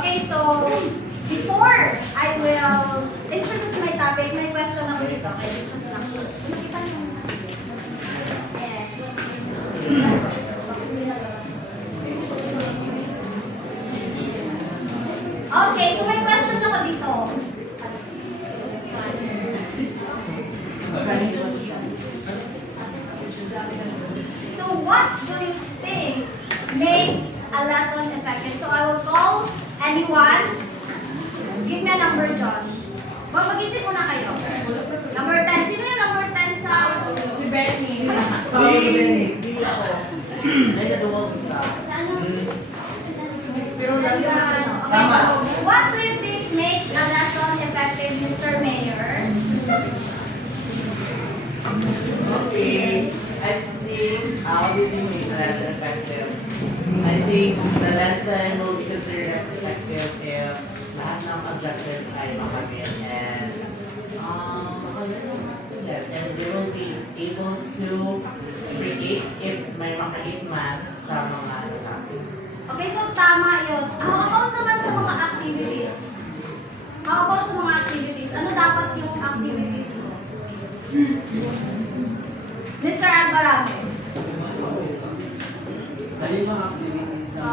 Okay, so before I will introduce my topic, may question ako dito. Kaya dito sa nakita. Nakita niyo muna. Yes. Okay, so may question ako dito. So what do you think makes a lesson effective? So I will call anyone. Give me a number, Josh. Mag-isip muna kayo. Number 10. Sino yung number 10 sa... Si Benny. Hindi ako. Nagdadawag sa. Sa ano? Pero Sa nasa... ano? Okay, Tama. so what do you think makes a lesson effective, Mr. Mayor? Okay. I think how will you make the lesson effective? I think the lesson will be considered as effective if lahat ng objectives ay makamit and makamit ng mga students and they will be able to create if may makait man sa mga topic. Okay, so tama yun. How about naman sa mga activities? How about sa mga activities? Ano dapat yung activities mo? Mr. Alvarado. Dahil yung mga activities na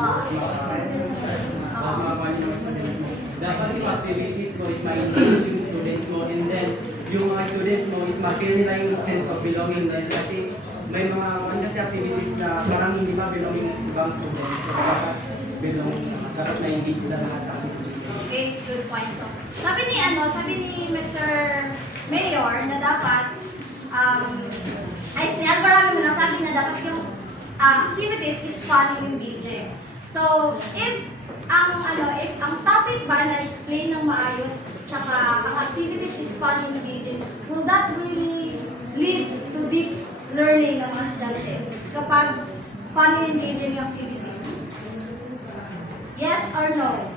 dapat yung activities mo is ma-engage yung students mo and then yung mga students mo is ma-feel nila yung sense of belongingness kasi may mga kasi activities na parang hindi ma-belonging sa ibang students so dapat na-engage sila lahat sa activities. Okay, good point. So, sabi ni Mr. Mayor na dapat ay si Alvarado na sabi na dapat yung activities is fun and engaging. So, if ang topic ba na explain ng maayos tsaka ang activities is fun and engaging, will that really lead to deep learning ng mga estudyante kapag fun and engaging yung activities? Yes or no?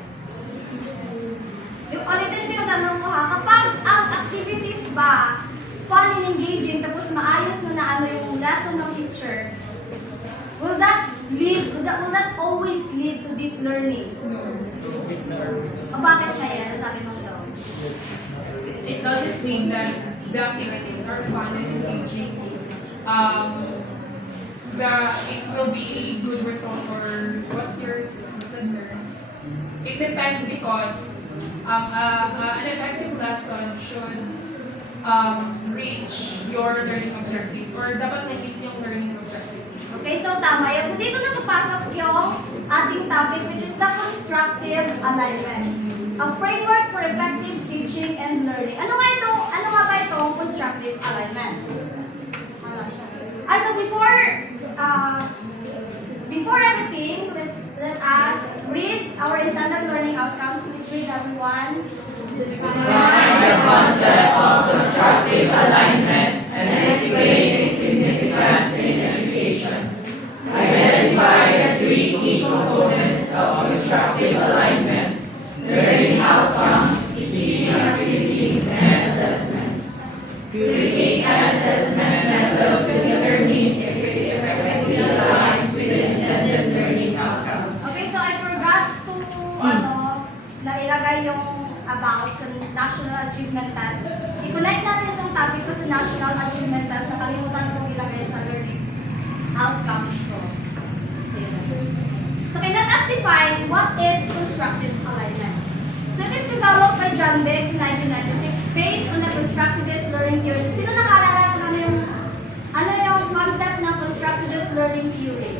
Yung ulitin ko yung tanong ko ha, kapag ang activities ba fun and engaging tapos maayos na ano yung lesson ng teacher, will that always lead to deep learning? O bakit kaya? Sabi mo daw. It doesn't mean that the activities are fun and engaging. It will be a good result or what's the term? It depends because an effective lesson should reach your learning objectives or dapat na-hit yung learning objectives. Okay, so tama yun. So dito na papasok yung ating topic which is the constructive alignment. A framework for effective teaching and learning. Ano nga ba itong constructive alignment? So before everything, let us read our intended learning outcomes. Please read everyone. Define the concept of constructive alignment and explain its significance in education. Identify the three key components of constructive alignment: learning outcomes, teaching activities, and assessments. Create an assessment method to determine if it effectively aligns with the intended learning outcomes. Okay, so I forgot to nailagay yung about sa National Achievement Test. I-connect natin itong topic ko sa National Achievement Test. Nakalimutan kong ilagay sa learning outcomes ko. So, let us define what is constructive alignment. So, it is developed by John Biggs in 1996 based on the constructivist learning theory. Sino nakaalala kung ano yung concept ng constructivist learning theory?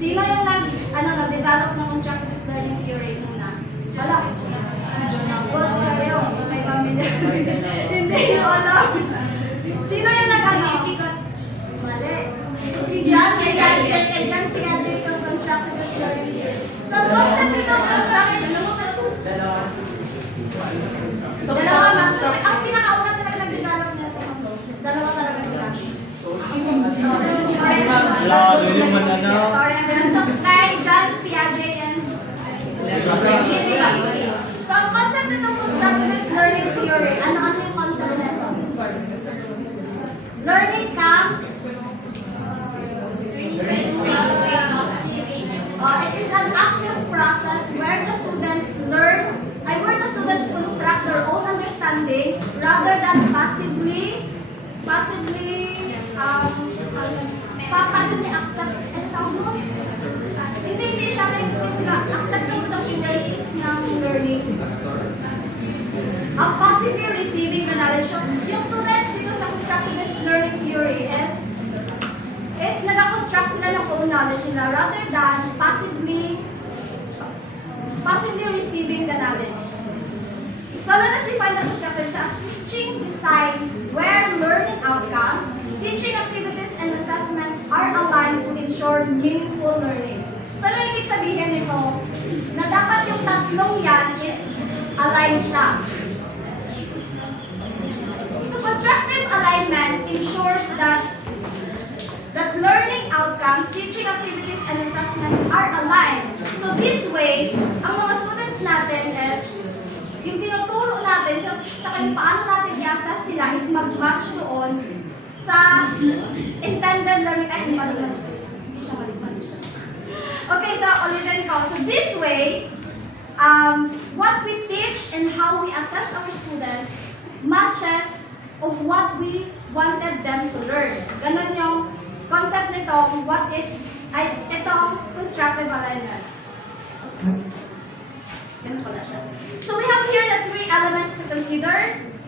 Sino yung nag-develop ng constructivist learning theory muna? Wala. Good kayo. May pamilya. Hindi yung alam. Sino yung Mali. Si John Piaget yung constructivist learning theory. So, ang concept nito constructive, dalawa mas. Ang pinakauna talaga nag-develop nito. Dalawa talaga sila. Sorry, everyone. So, kay John Piaget and Vygotsky. So, ang concept nitong constructivist learning theory, ano yung concept nito? Learning comes. It is a an active process where the students construct their own understanding rather than passively accept, ano tawag mo? Hindi siya accept ng students ng learning. Ang positive receiving the knowledge. Yung student dito sa constructivist learning theory is nag-construct sila ng own knowledge nila rather than passively receiving the knowledge. So let us define the constructive as teaching design where learning outcomes, teaching activities, and assessments are aligned to ensure meaningful learning. So ano ibig sabihin nito? Na dapat yung tatlong yan is aligned siya. So constructive alignment ensures that learning outcomes, teaching activities, and assessments are aligned. So this way, ang mga students natin is yung tinuturo natin, tsaka yung paano natin i-assess sila is mag-match doon sa intended learning. Ay, hindi siya mali siya. Okay, so ulitin ko. So this way, what we teach and how we assess our students matches of what we wanted them to learn. Ganon yung concept nito, itong constructive alignment. Ganun pala siya. So we have here the three elements to consider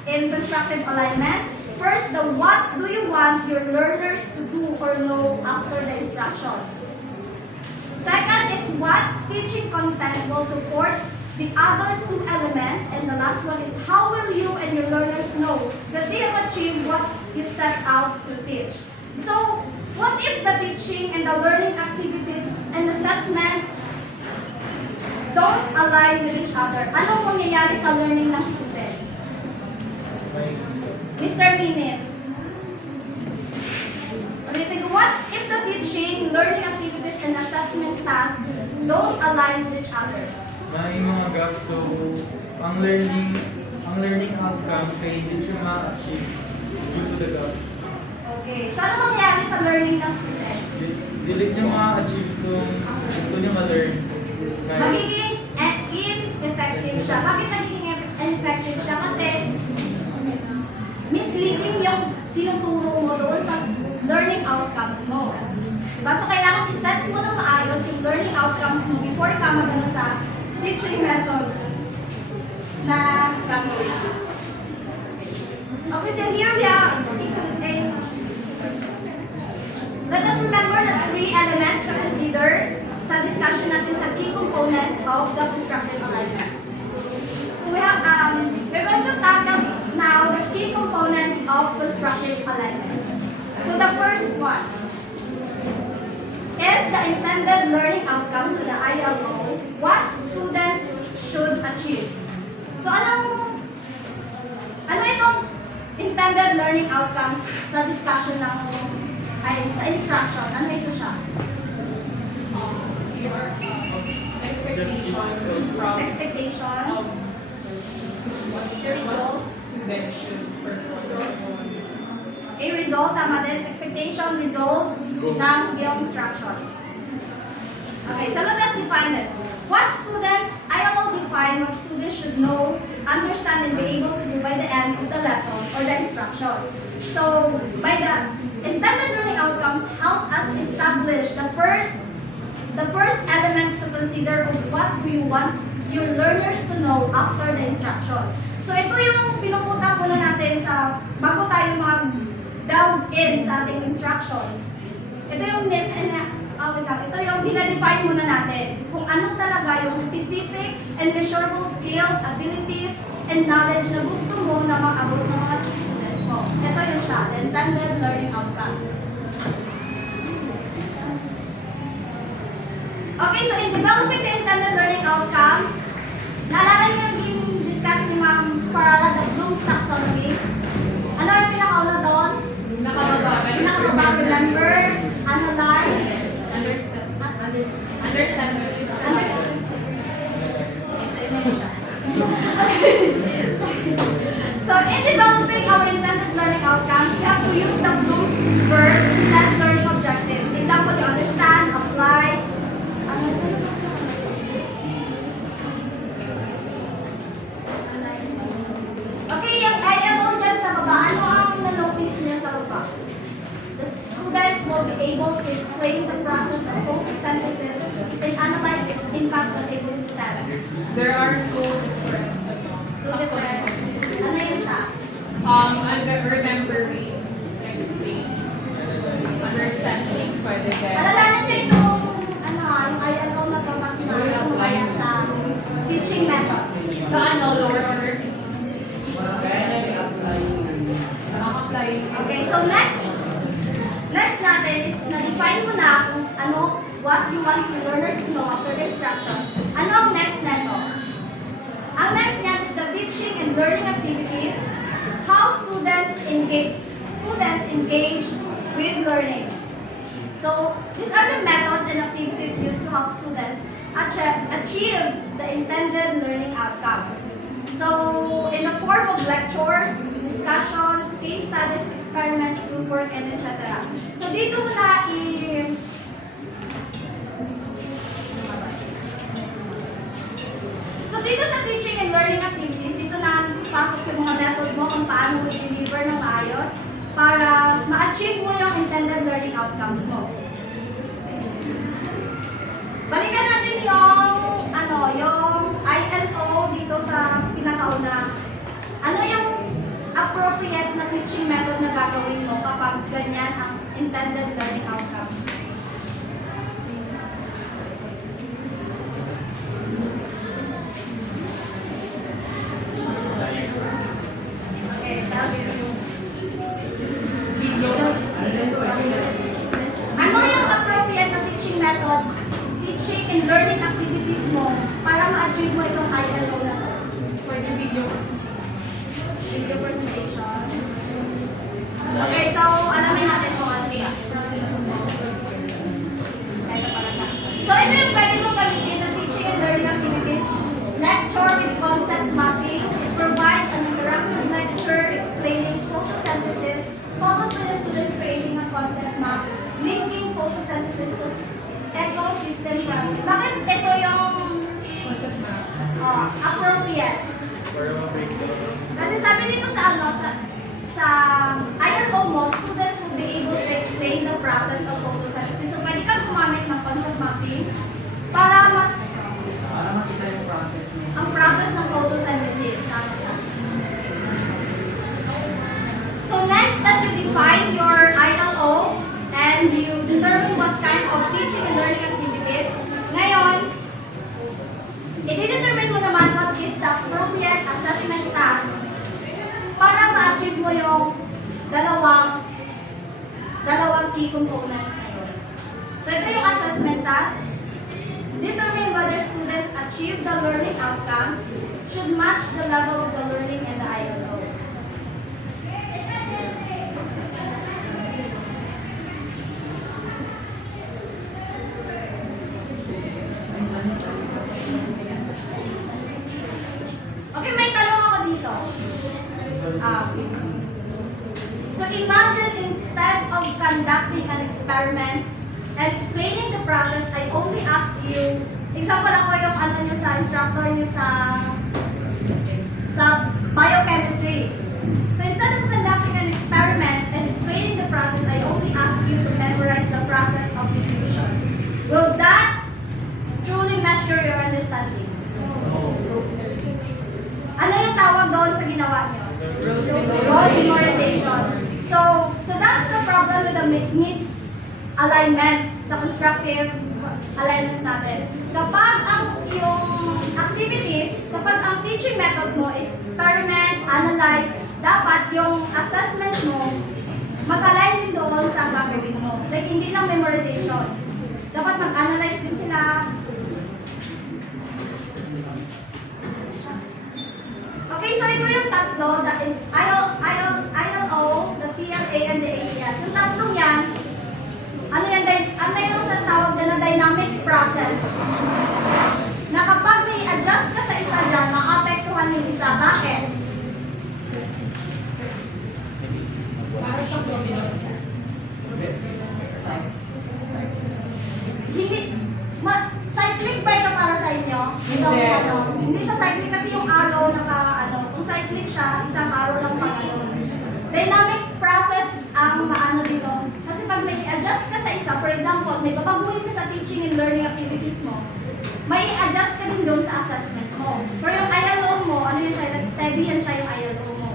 in constructive alignment. First, the what do you want your learners to do or know after the instruction. Second is what teaching content will support the other two elements. And the last one is how will you and your learners know that they have achieved what you set out to teach. So, what if the teaching and the learning activities and assessments don't align with each other? Anong mangyayari sa learning ng students? Mr. Minis. What if the teaching, learning activities, and assessment tasks don't align with each other? May mga gaps, so ang learning outcomes ay hindi siya ma-achieve due to the gaps. Okay. So, ano mangyayari sa learning ng student? Dili niya ma-achieve kung gusto niya ma-learn. Magiging ineffective siya. Bakit magiging ineffective siya? Kasi misleading yung tinuturo mo doon sa learning outcomes mo. Diba? So, kailangan i-set mo ng maayos yung learning outcomes mo before ka magano sa teaching method na gagawin. Okay, so here we are. Let us remember the three elements to consider sa discussion natin sa key components of the constructive alignment. So we have, we're going to tackle now the key components of constructive alignment. So the first one is the intended learning outcomes to the ILO, what students should achieve. So ano itong intended learning outcomes sa discussion ng sa instruction? Ano ito siya? Your expectations from Expectations. what The result. students should perform. Okay, result, tama din. Expectation, result ng iyong instruction. Okay, so let us define it. What students, I will define what students should know, understand, and be able to do by the end of the lesson or the instruction. So, by the intended learning outcomes helps us establish the first elements to consider of what do you want your learners to know after the instruction. So, ito yung pinuputak muna natin sa bago tayo mag-delve in sa ating instruction. Ito yung dinadefine muna natin kung ano talaga yung specific and measurable skills, abilities, and knowledge na gusto mo na maabot ng mga students mo. Ito yung siya, the intended learning outcomes. Okay, so in developing the intended learning outcomes, naalala niyo yung discuss ni Ma'am Farala, the Bloom's taxonomy? Ano yung pinakauna doon? Pinakababa, remember, analyze, Understand. understand. So in developing our intended learning outcomes, we have to use the Bloom's verb to set learning objectives. Example, you understand, apply, Remembering, explain, understanding, pwede din. Alalahanin nyo itong, yung ILO na to mas maayon kaya sa teaching method. Sa lower order, apply. Okay, so next natin is na-define mo na kung what you want your learners to know after the instruction. Ano ang next neto? Ang next niyan is the teaching and learning activities, how students engage with learning. So, these are the methods and activities used to help students achieve the intended learning outcomes. So, in the form of lectures, discussions, case studies, experiments, group work, and etc. So, dito muna So, dito sa teaching and learning activities, dito na pasok yung mga method mo kung paano mo i-deliver ng maayos para ma-achieve mo yung intended learning outcomes mo. Balikan natin yung ILO dito sa pinakauna. Ano yung appropriate na teaching method na gagawin mo kapag ganyan ang intended learning outcomes? Okay, sabi mo. Ano yung appropriate na teaching method, teaching and learning activities mo para ma-achieve mo itong ILO na to? For the video Video presentation. Okay, so alamin natin kung ano siya. So ito yung pwede mong gamitin na teaching and learning activities. Lecture with concept mapping. It provides an interactive lecture explaining photosynthesis, followed by the students creating a concept map, linking photosynthesis to ecosystem process. Bakit ito yung concept map. appropriate? Para ma-breakdown. Kasi sabi dito sa sa ILO mo, students will be able to explain the process of photosynthesis. So pwede kang gumamit ng concept mapping para makita yung process mo. ang process ng photosynthesis. Tama siya. So next that you define your ILO and you determine what kind of teaching and learning activities. Ngayon, i-determine mo naman what is the appropriate assessment task para ma-achieve mo yung dalawang key components na yun. So ito yung assessment task. Determine whether students achieve the learning outcomes should match the level of the learning and the ILO. Okay, may tanong ako dito. So imagine instead of conducting an experiment and explaining the process, I only ask you, example ako yung nyo sa instructor nyo sa biochemistry. So instead of conducting an experiment and explaining the process, I only ask you to memorize the process of diffusion. Will that truly measure your understanding? Ano yung tawag doon sa ginawa nyo? Role memorization. So that's the problem with the misalignment sa constructive alignment natin. Kapag ang teaching method mo is experiment, analyze, dapat yung assessment mo mag-align din doon sa gagawin mo. Like, hindi lang memorization. Dapat mag-analyze din sila. Okay, so ito yung tatlo, the ILO, the TLA, and the AES. Yung tatlong yan, ano yung tatawag na dynamic process. Na kapag may adjust ka sa isa dyan, maapektuhan yung isa. Bakit? Para siyang domino. Cyclic ba ito para sa inyo? Hindi siya cyclic kasi yung arrow kung cyclic siya, isang arrow lang pag dynamic process ang maano dito. Kasi pag may adjust ka sa isa, for example, may babaguhin ka sa teaching and learning activities mo, may adjust ka din doon sa assessment mo. Pero yung ILO mo, ano yan siya, like steady yan siya yung ILO mo.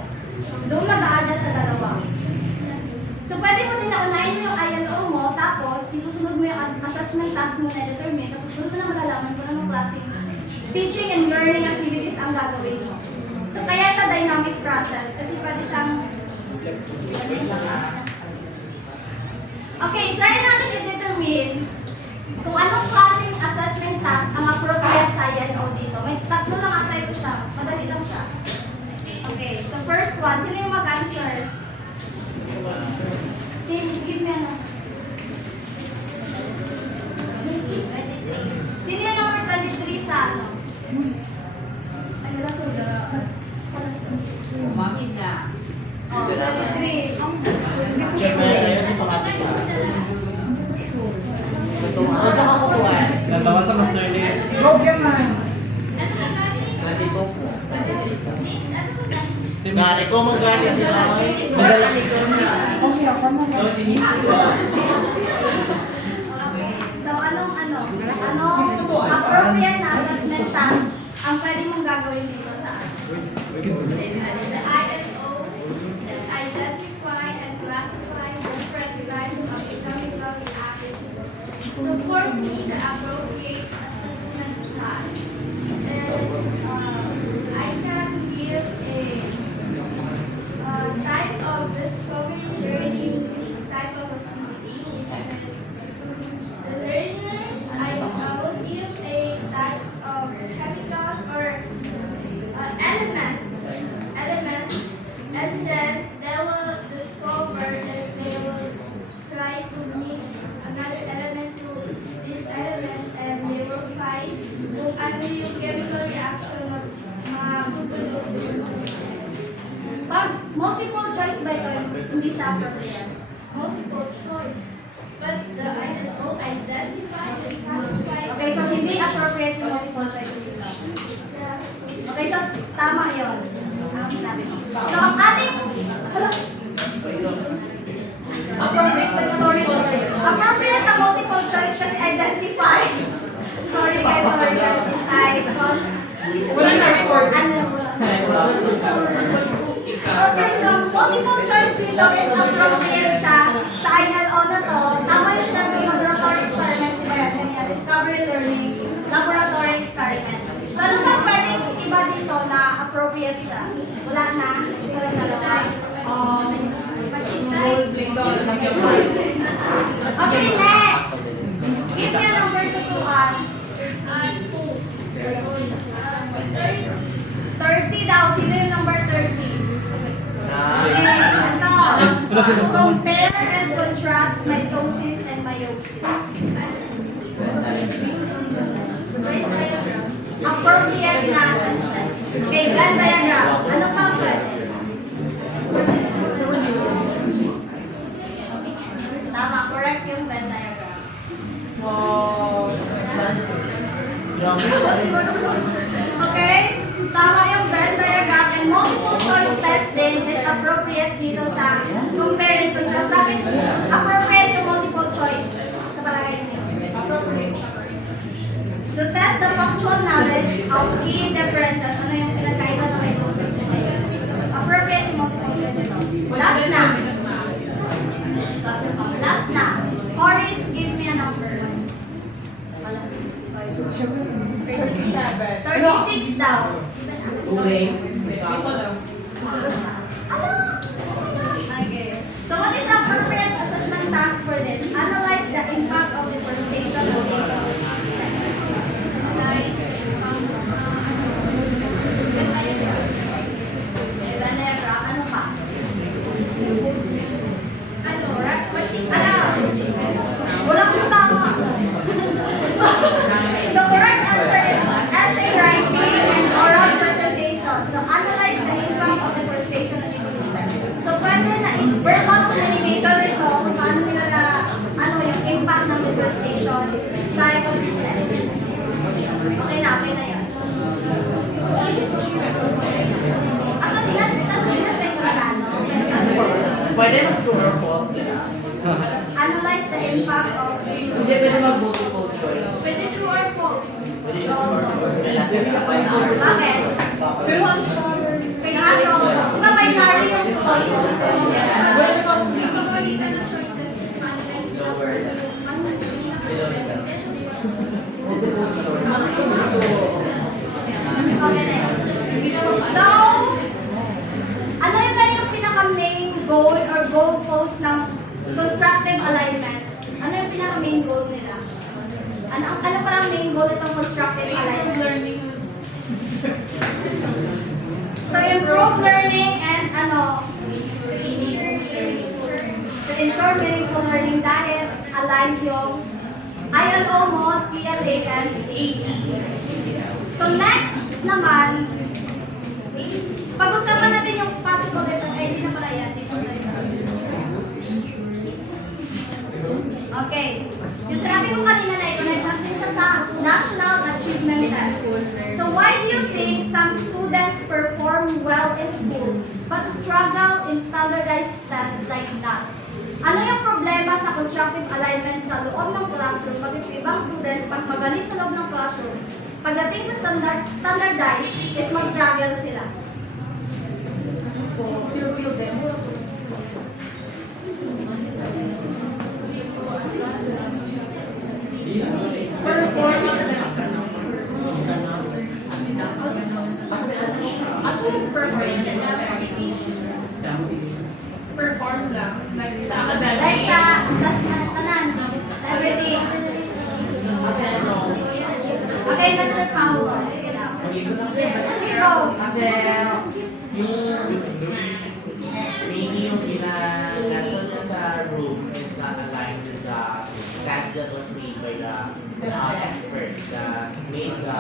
doon mag-a-adjust sa dalawa. So, pwede mo din naunahin yung ILO mo, tapos isusunod mo yung assessment task mo na determine, tapos doon mo na malalaman kung anong klaseng teaching and learning activities ang gagawin mo. So, kaya siya dynamic process, kasi pwede siyang... Okay, try natin i-determine kung anong klaseng assessment task ang appropriate sa ILO dito. May tatlo lang ata ito siya. Madali lang siya. Okay, so first one, sino yung mag-answer? Give me ano. 23. Sino yung number 23 sa ano? Ay, wala suda. Mami niya. Oh, 23. Check mo yan kayo sa pangalan siya. Ano sa kakutuan? Natawa sa Master Ness. Gani ko mag-guardian sila. Madala. So, sinisip ko. Okay. So, anong appropriate na assessment task ang pwede mong gagawin dito sa ano? The ISO is identify and classify different types of economically active people. So for me, the appropriate assessment task is I can give a type of discovery learning type of activity, which is the learners. I will give a types of chemical or elements, and then they will discover that they will try to mix another element to this element, and they will find kung ano yung chemical reaction na mapuproduce nila. Pag multiple choice ba ito, hindi siya appropriate. Multiple choice. But the ISO identify and classify. Okay, so hindi appropriate yung multiple choice dito. Okay, so tama yun. Ang sinabi mo. So, ang ating... Sorry. Appropriate ang multiple choice kasi identify. Sorry guys. Because... Wala na record. Okay, so multiple choice dito is appropriate siya sa ILO na to. Tama yung sinabi yung laboratory experiment, diba yan? Kanina, discovery learning, laboratory experiment. So ano ba pwedeng iba dito na appropriate siya? Wala na? Ito lang dalawa. Okay, next! Give me a number to 30 daw. Sino yung number 30? Okay, ito. Compare and contrast mitosis and meiosis. Appropriate na assessment. Okay, Venn diagram. Ano pa pwede? Tama, correct yung Venn diagram. Okay? Tama yung Venn diagram and multiple choice test din is appropriate dito sa compare and contrast. Bakit appropriate yung multiple choice? Sa palagay niyo? Appropriate siya. To test the factual knowledge of key differences. Ano yung pinagkaiba ng mitosis and meiosis? Appropriate yung multiple choice ito. Last na. Last na. Horace, give me a number. 36 daw. Okay. Okay. So what is the appropriate assessment task for this? Analyze the impact of deforestation on data. Analyze the impact of ano pa? Ano? Walang yung tama. The correct answer is essay writing and oral presentation. So analyze the impact of deforestation on ecosystem. So pwede na verbal communication ito kung paano nila na yung impact ng deforestation sa ecosystem. Okay na yan. Sasabihan tayo talaga, no? Pwede na true or false nila. Analyze the impact of Hindi pwede mag-multiple choice. Pwede true or false. Pwede true or false. Relative ka pa na. Bakit? Pero ang sure. Kaya true or false. Diba binary yung What is responsibility? So, ano yung kanyang pinaka-main goal or goal post ng constructive alignment? Ano yung pinaka-main goal nila? Ano parang main goal itong constructive alignment? Learning. To improve learning and to ensure meaningful learning dahil align yung ILO mo, PLA, and AT. So next naman, pag-usapan natin yung possible difference. Ay, hindi na pala yan. Dito na yan. Okay. Yung sinabi ko kanina na i-connect natin siya sa National Achievement Test. So why do you think some students perform well in school but struggle in standardized tests like that? Ano yung problema sa constructive alignment sa loob ng classroom pag ibang student, pag magaling sa loob ng classroom, pagdating sa standardized is mag-struggle sila? Feel them. Actually, perform lang. Like sa academic. Like sa tanan, everything. Kasi ano, Okay, Mr. Paulo. Sige na. Sige, go. kasi yung maybe yung lesson niya sa room is not aligned with the task that was made by the experts that made the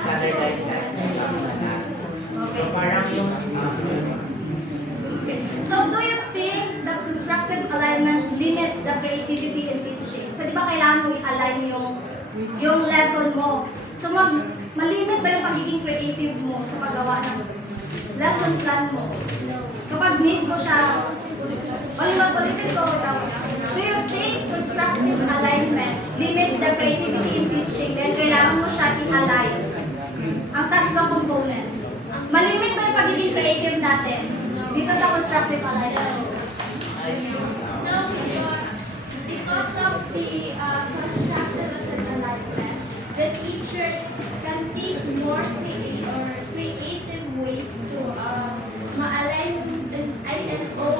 standardized test nila sa that. So parang yung So, do you think that constructive alignment limits the creativity in teaching? So, di ba kailangan mo i-align yung lesson mo? So, malimit ba yung pagiging creative mo sa paggawa ng lesson plan mo? Kapag need ko siya, ulitin ko, do you think constructive alignment limits the creativity in teaching? Then, kailangan mo siya i-align ang tatlong components. Malimit ba yung pagiging creative natin dito sa constructive alignment? No, because of the constructive alignment, the teacher can think more creative ways to ma-align yung INO,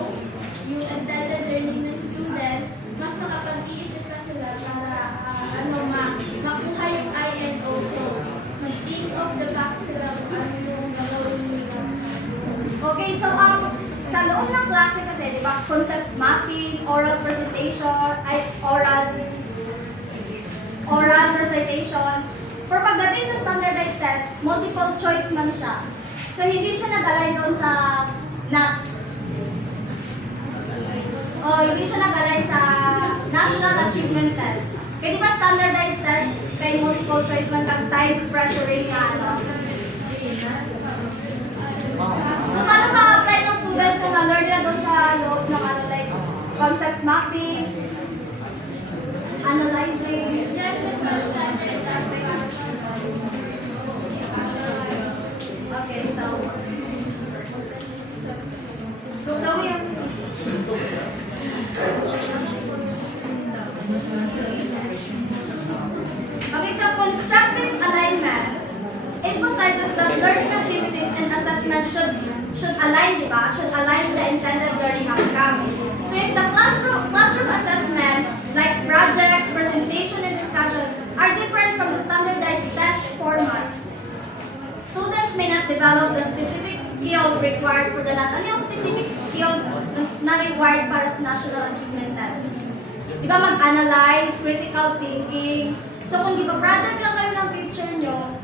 yung intended learning ng students. Mas makapag-iisip pa sila para makuha yung INO. So, mag-think of the box sila kung ano yung gagawin nila. Okay, so sa loob ng klase kasi, di ba, concept mapping, oral presentation, oral recitation. For pagdating sa standardized test, multiple choice man siya. So, hindi siya nag-align doon sa NAT. O, hindi siya nag-align sa National Achievement Test. Kaya di ba standardized test, kay multiple choice man kang time pressuring nga, ano? So, paano ma-apply ng students kung na-learn na doon sa loob ng like concept mapping, analyzing? Just because standard test. Okay, so we have... Okay, so constructive alignment emphasizes that learning activities and assessment should align, di ba? Should align with the intended learning outcomes. So if the classroom assessment, like projects, presentation, and discussion, are different from the standardized test format, students may not develop the specific skill required for the NAT. Ano yung specific skill na required para sa National Achievement Test? Di ba mag-analyze, critical thinking. So kung di ba project lang kayo ng teacher nyo,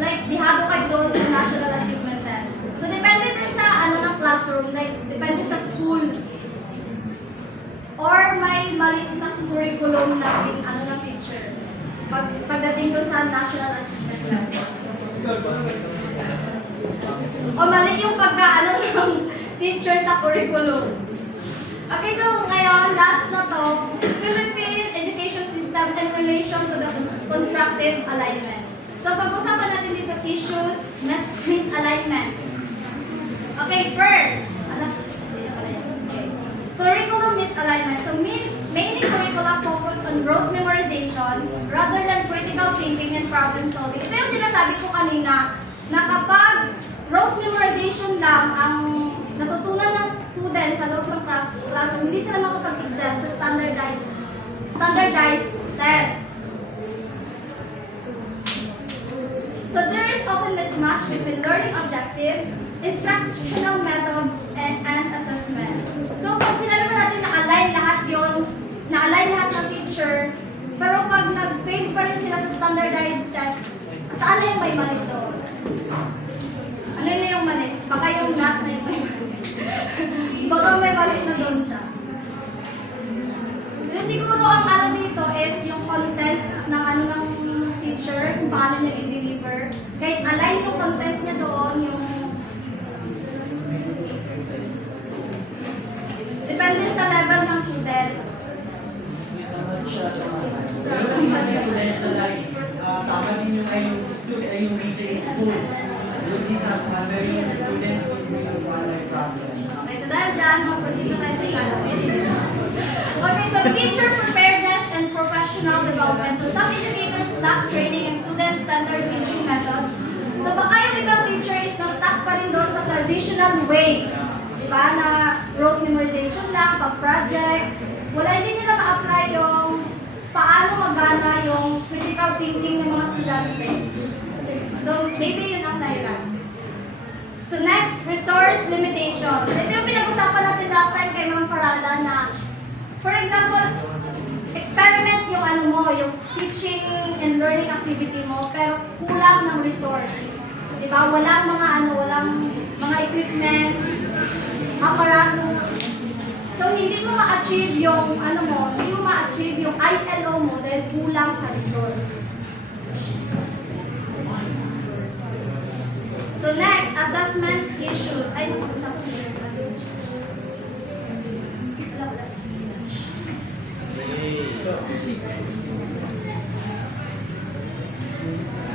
like dihado kayo doon sa National Achievement Test. So depende din sa ng classroom, like depende sa school. Or may mali sa curriculum ng ng teacher. Pagdating doon sa National Achievement Test. O mali yung ng teacher sa curriculum. Okay, so ngayon, last na to, Philippine education system in relation to the constructive alignment. So pag-usapan natin dito issues, misalignment. Okay, first. Okay. Curriculum misalignment. So, mainly curricula focus on rote memorization rather than critical thinking and problem solving. Ito yung sinasabi ko kanina na kapag rote memorization lang ang natutunan ng student sa loob ng classroom, hindi sila makapag-exam sa standardized test. So there is often mismatch between learning objectives, instructional methods, and assessment. So pag sinabi natin na-align lahat yon, na-align lahat ng teacher, pero pag nag-fail pa rin sila sa standardized test, saan na yung may mali doon? Ano na yung mali? Baka yung math na yung may mali. Baka may mali na doon siya. So siguro ang ano dito is yung content ng ano ng teacher, kung paano niya i-deliver. Kahit align yung content niya doon, yung depende sa level ng student. Tama din yung student, yung major is school. Yung disadvantage yung students is may problem. Okay, so dahil dyan, mag-proceed na tayo sa economy. Okay, so teacher preparedness and professional development. So some educators lack training in student-centered teaching methods. So baka yung ibang teacher is na-stuck pa rin doon sa traditional way. Diba? Na rote memorization lang, pag-project. Wala, hindi nila ma-apply yung paano magana yung critical thinking ng mga estudyante. So maybe yun ang dahilan. So next, resource limitations. Ito yung pinag-usapan natin last time kay Ma'am Farala na, for example, experiment yung ano mo, yung teaching and learning activity mo, pero kulang ng resource. Diba? Walang mga ano, walang mga equipments, apparatus. So hindi mo ma-achieve yung ano mo, hindi mo ma-achieve yung ILO mo dahil kulang sa resource. So next, assessment issues. Ay, nakapagsa ko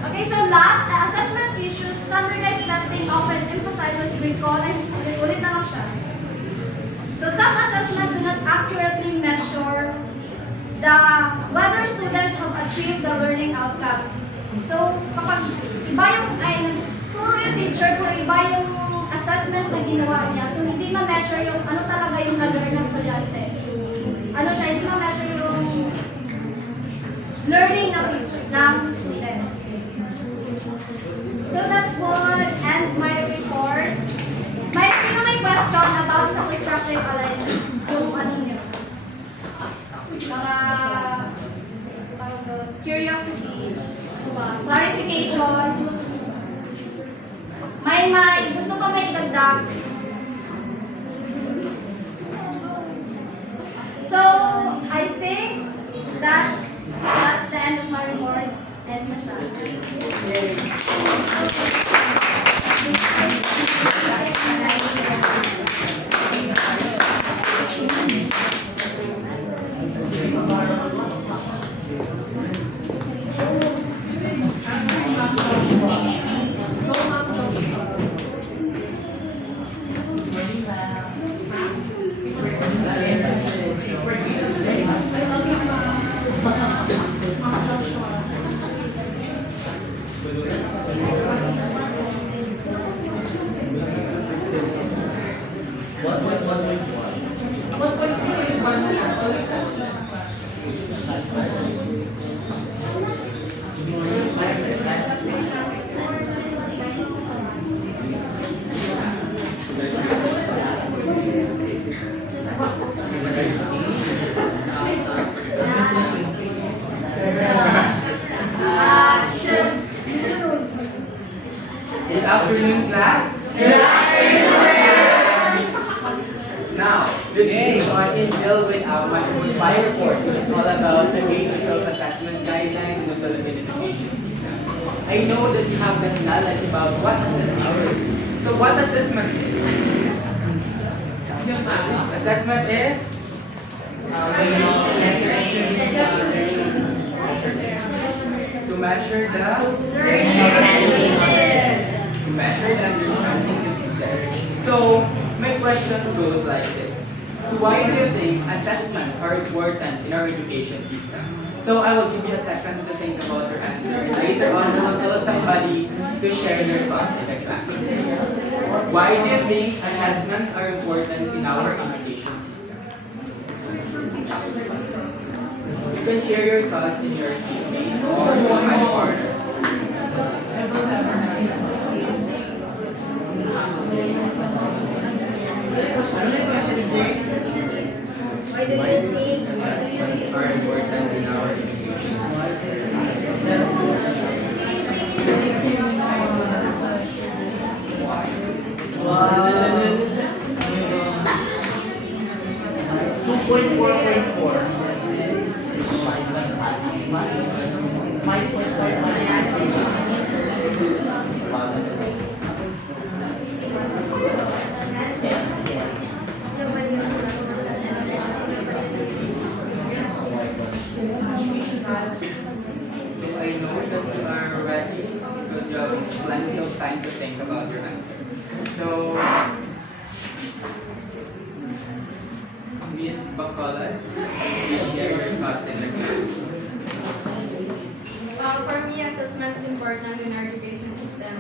Okay, so last, the assessment issues, standardized testing often emphasizes recall, ay, ulit na lang siya. So some assessments do not accurately measure whether students have achieved the learning outcomes. So kapag iba yung, nagturo yung teacher, pero iba yung assessment na ginawa niya, so hindi ma-measure yung ano talaga yung na-learn ng estudyante. Ano siya, hindi ma-measure yung learning ng students. So that would end my report. Sino may question about sa constructive alignment? Yung ano nyo? Mga curiosity, clarifications. May gusto pa may idagdag? So, I think that's the end of my report. End na siya. Good afternoon, class. Good afternoon. Now, let's move on and deal with our fire course. It's all about the K-12 assessment guidelines in the Philippine education system. I know that you have the knowledge about what assessment is. So what assessment is? Assessment is? To measure the understanding of the student. So, my question goes like this. So why do you think assessments are important in our education system? So I will give you a second to think about your answer. And later on, I will tell somebody to share their thoughts in the class. Why do you think assessments are important in our education system? You can share your thoughts in your statements or on my corner. Why do you think Assessments are important in our education. Two point four point four. 5.5. So I know that you are ready because you have plenty of time to think about your answer. So, Miss Bacolod, please share your thoughts in the class. For me, assessment is important in our education system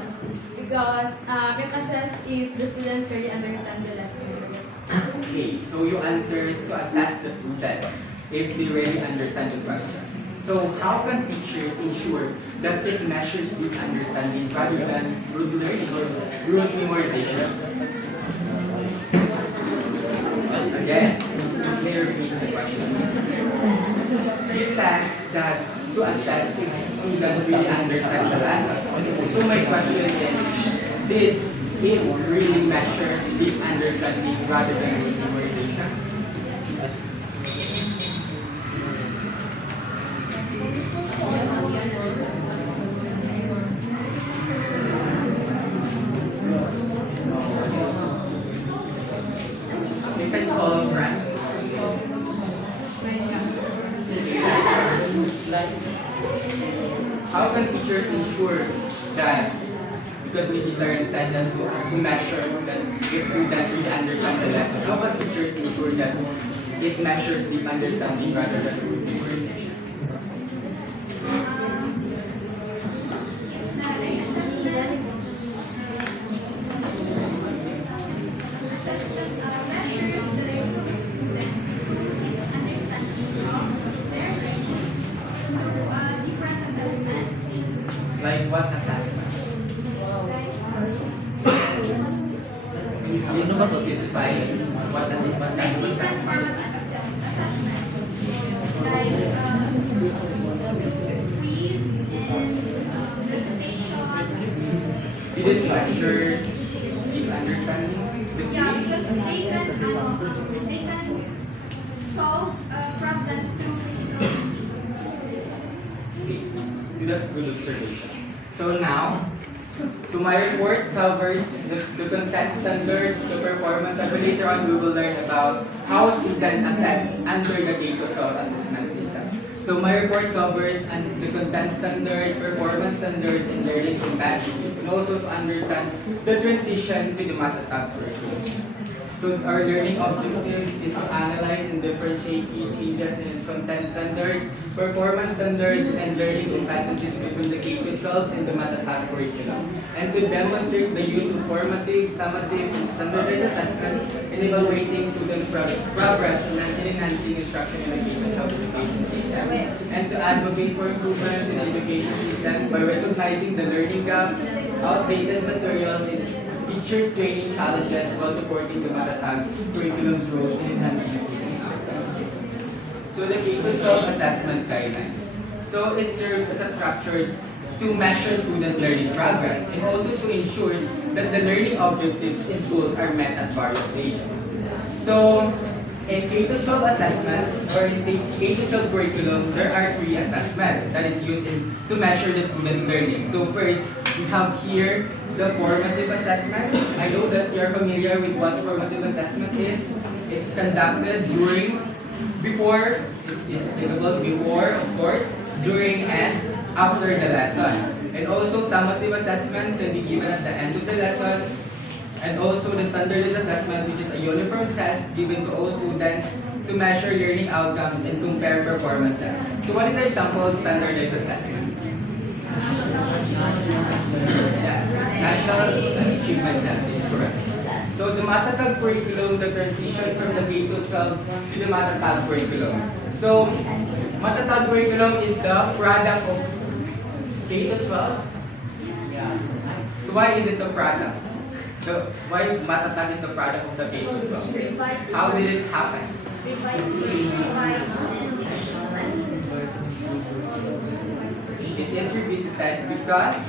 because it assess if the students really understand the lesson. Okay, so you answered to assess the student if they really understand the question. So how can teachers ensure that it measures deep understanding rather than rote learning or rote memorization? Again, may you repeat the question? You said that to assess if student really understand the lesson. So my question is, did it really measures deep understanding rather than rote memorization? You can call Brand. How can teachers ensure that, because these are incentives to measure that if students really understand the lesson, how can teachers ensure that it measures deep understanding rather than rote memorization? Like what assessment? Can you please specify what kind of assessment? Did it measure deep understanding? The Yeah, quiz? because they can solve problems through critical thinking. Okay, so that's good observation. So now, so my report covers the content standards, the performance, and later on we will learn about how students assess under the K-12 assessment system. So my report covers the content standards, performance standards, and learning capacities, and also to understand the transition to the Matatab curriculum. So our learning objectives is to analyze and differentiate key changes in content standards, performance standards, and learning competencies between the K-12 and the Matatab curriculum, and to demonstrate the use of formative, summative, and standardized assessment in evaluating student progress and enhancing instruction in the K-12 education system, and to advocate for improvements in education systems by recognizing the learning gaps, outdated materials, and teacher training challenges while supporting the Matatag curriculum's growth and enhancing student outcomes. So the K-12 assessment guidelines. So it serves as a structure to measure student learning progress and also to ensure that the learning objectives and goals are met at various stages. So in K-12 assessment or in the K-12 curriculum, there are 3 assessments that is used to measure the student learning. So first, we have here the formative assessment. I know that you're familiar with what formative assessment is. It's conducted before, it is applicable before, of course, during and after the lesson. And also, summative assessment can be given at the end of the lesson And also the standardized assessment, which is a uniform test given to all students to measure learning outcomes and compare performances. So what is the example of standardized assessment? Yes, National Achievement Test is correct. So the Matatag curriculum, the transition from the K-12 to the Matatag curriculum. So Matatag curriculum is the product of K-12? Yes. So why is it the product? So why Matatag is the product of the K-12? Revised. How did it happen? Revised, and study. It is revisited because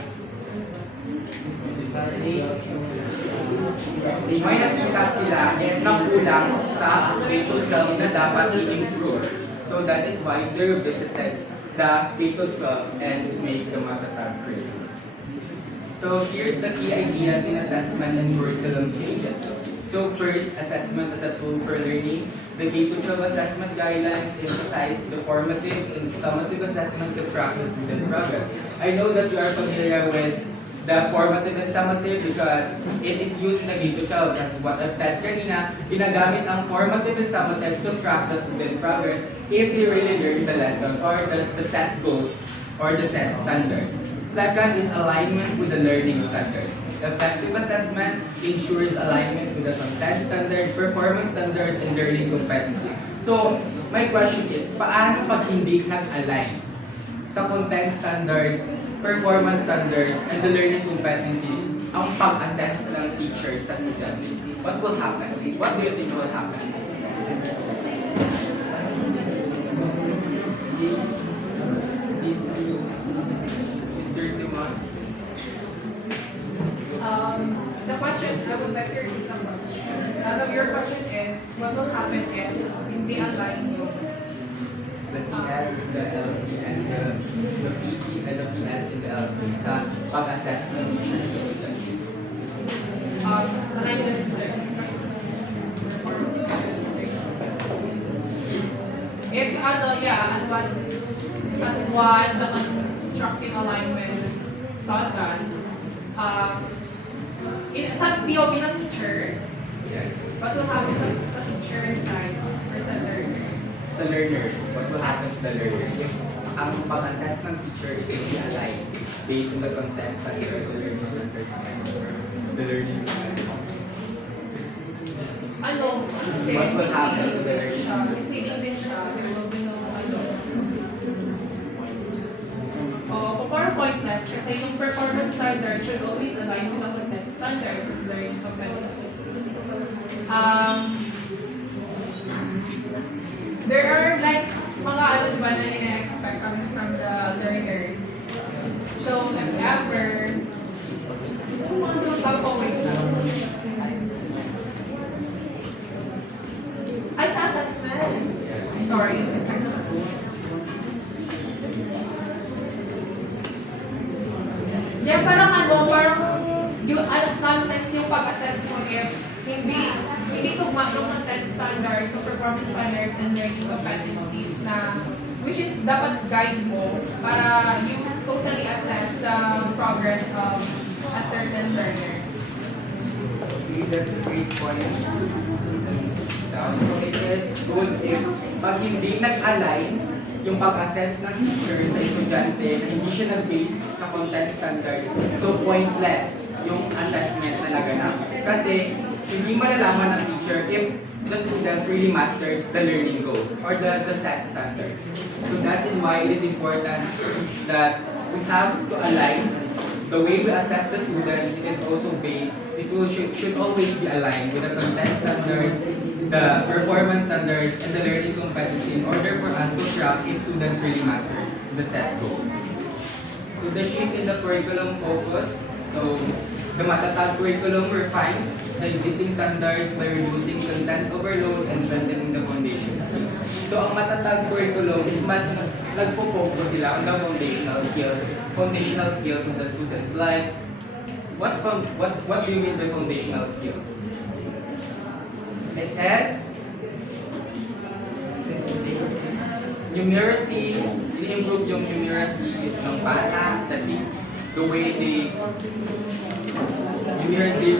may nakita sila na kulang sa K-12 na dapat i-improve. So that is why they revisited the K-12 and make the Matatag curriculum. So here's the key ideas in assessment and curriculum changes. So first, assessment as a tool for learning. The K-12 assessment guidelines emphasize the formative and summative assessment to track the student progress. I know that you are familiar with the formative and summative because it is used in the K-12. As what I've said kanina, ginagamit ang formative and summative to track the student progress if they really learn the lesson or the set goals or the set standards. Second is alignment with the learning standards. Effective assessment ensures alignment with the content standards, performance standards, and learning competency. So, my question is, paano pag hindi nag-align sa content standards, performance standards, and the learning competencies ang pag-assess ng teachers sa student? What will happen? What do you think will happen? Mr. Simon? The question, I would like to repeat the question. Your question is, what will happen if hindi align yung The CS, the LC, and the PC, and the PS and the LC sa pag-assess ng teachers sa student? alignment with learning? If as what the constructive alignment taught us, sa POV ng teacher, Yes. what will happen sa teacher side or sa learner? Sa learner, what will happen to the learner? If ang pag-assess ng teacher is really aligned based on the content standard, the learning standard, and the learning standards. What will happen to the learning? Misleading din siya, there will be no kung pointless, kasi yung performance standard should always align with the content standards of learning competencies. There are like mga ano ba na ina-expect coming from the learners. So if ever, wait lang. Ay, sa assessment. Sorry. Yeah, parang yung nonsense yung pag-assess mo if hindi tugma yung content standard, yung performance standards and learning competencies na which is dapat guide mo para you totally assess the progress of a certain learner. Okay, that's a great point. So it is good if pag hindi nag-align yung pag-assess ng teacher sa estudyante na hindi siya nag-base sa content standard, so pointless yung assessment na naganap. Kasi hindi malalaman ng teacher if the students really mastered the learning goals or the set standard. So that is why it is important that we have to align the way we assess the student. It is also based, should always be aligned with the content standards, the performance standards, and the learning competency in order for us to track if students really master the set goals. So the shift in the curriculum focus, so the Matatag curriculum refines the existing standards by reducing content overload and strengthening the foundation skills. So ang Matatag curriculum is mas nagpo-focus sila on the foundational skills of the students. Like, what do you mean by foundational skills? It has numeracy, improve yung numeracy ng bata, the way they numeracy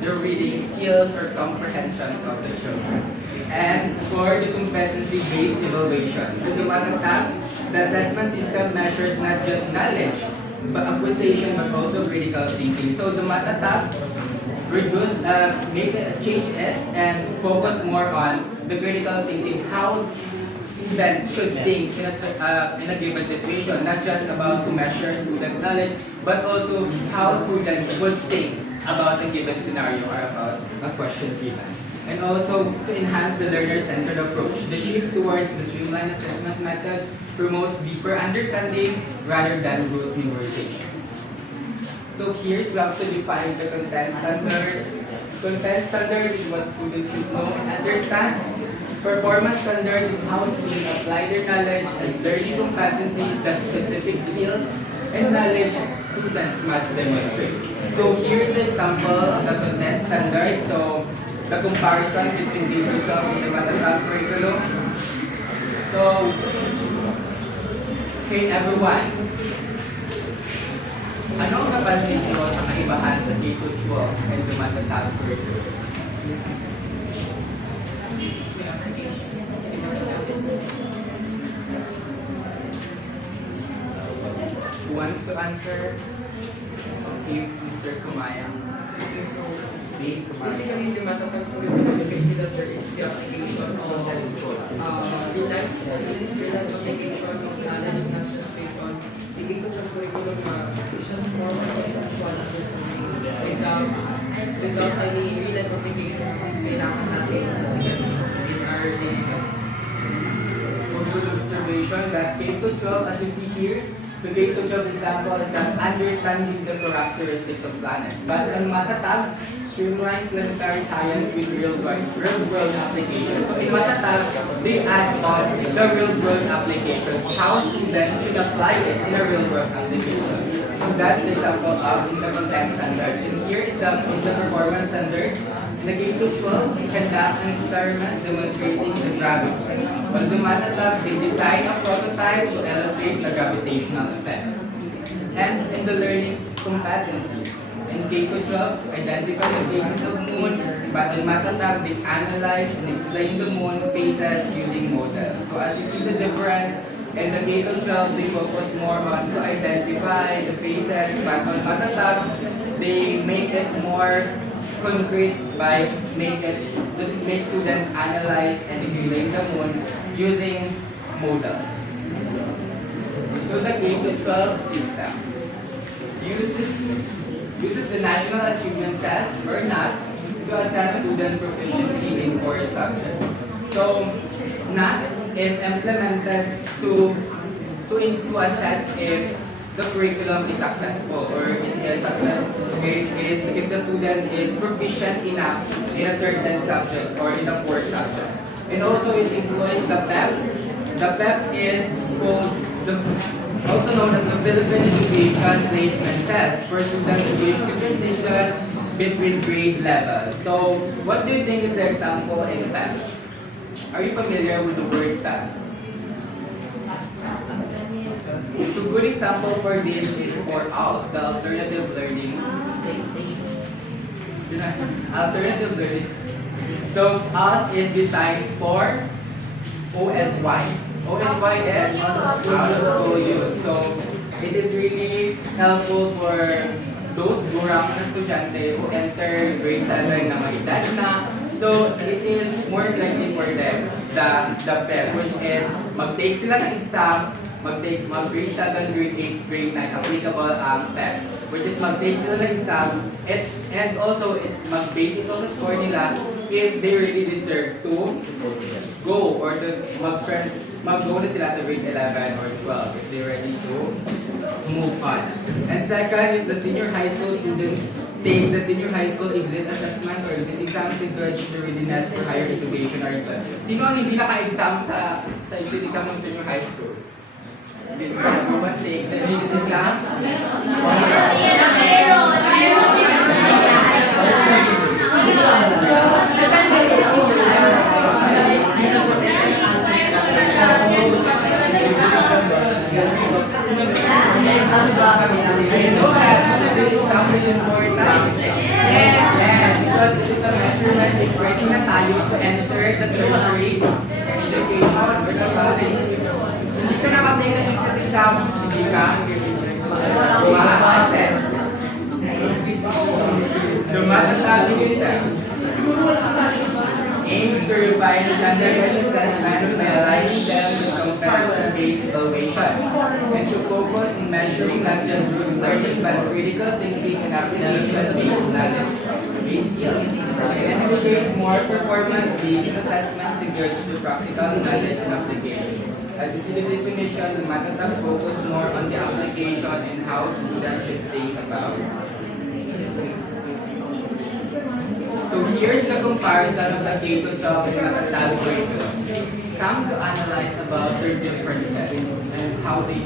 the reading skills or comprehensions of the children. And for the competency-based evaluation, so dumatatag, the assessment system measures not just knowledge, but acquisition, but also critical thinking. So dumatatag, reduce, change it, and focus more on the critical thinking, how students should think in a given situation, not just about to measure student knowledge, but also how students would think about a given scenario or about a question given. And also to enhance the learner-centered approach. The shift towards the streamlined assessment methods promotes deeper understanding rather than rote memorization. So here's we have to define the content standards. Content standard is what students should know and understand. Performance standard is how students apply their knowledge and learning competencies, the specific skills and knowledge students must demonstrate. So here's the example of the content standard. So the comparison between the result and the matatag curriculum. So, okay everyone, ano ang napansin niyo sa kaibahan sa K-12 and the matatag curriculum? Who wants to answer? Okay, Mr. Kumayang. Dave Kumayang. Basically, the matatag curriculum, you can see that there is the application of real-life application of knowledge, not just based on the K-12 curriculum, it's just more of a conceptual understanding. Without any real-life application, is kailangan natin basically in our daily life. So good observation that K-12, as you see here, the K-12 example is that understanding the characteristics of planets. But ang matatag, streamlined planetary science with real-world application. So in matatag, they add on the real-world application, how students should apply it in a real-world application. So that's the example of the content standards. And here is the performance standards. In the K-12, we conduct an experiment demonstrating the gravity. On the matatag, they design a prototype to illustrate the gravitational effects. And in the learning competencies, in K-12, identify the phases of moon, but in matatag, they analyze and explain the moon phases using models. So as you see the difference, in the K-12, they focus more on to identify the phases, but on matatag, they make it more concrete by make students analyze and explain the moon using models. So the K-12 system uses the National Achievement Test or NAT to assess student proficiency in core subjects. So NAT is implemented to assess if the curriculum is successful or it is successful if the student is proficient enough in a certain subject or in a core subject. And also it employs the PEP. The PEP is called also known as the Philippine Education Placement Test for students who wish to transition between grade levels. So what do you think is the example in PEP? Are you familiar with the word PEP? So good example for this is for ALS, the alternative learning. Alternative learning. So ALS is designed for OSY. OSY is out of school youth. So it is really helpful for those gurang na estudyante who enter grade 7 na may edad na. So it is more likely for them the PEP, which is mag-take sila ng exam, mag-grade 7, grade 8, grade 9, applicable ang PEP, which is mag-take sila ng exam, and also mag-base ito sa score nila if they really deserve to go or to mag-go na sila sa grade 11 or 12 if they're ready to move on. And second is the senior high school students take the senior high school exit assessment or exit exam to judge the readiness for higher education or internship. Sino ang hindi naka-exam sa exit exam ng senior high school? Did everyone take the exit exam? I know that this is something important. And because it is a measurement if ready na tayo to enter the tertiary education or the college. Hindi ka nakapay na exit exam, hindi ka ma-assess. The matatag system aims to revise standardized assessment by aligning them with comparison-based evaluation and to focus in measuring not just group learning but critical thinking and application-based knowledge. These skills integrates more performance-based assessment towards to practical knowledge and application. As you see the definition, the matatag focus more on the application and how students should think about it. So here's the comparison of the K-12 and Matasal curriculum. Come to analyze about their differences and how they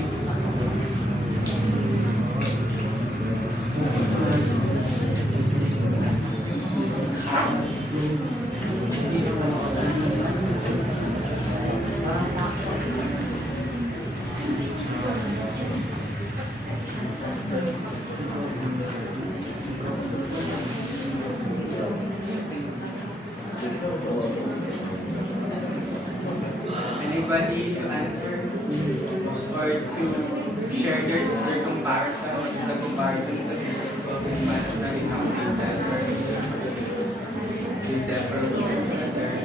anybody to answer or to share their comparison, the comparison of the K-12 and Matasal and how they answer with the programs that are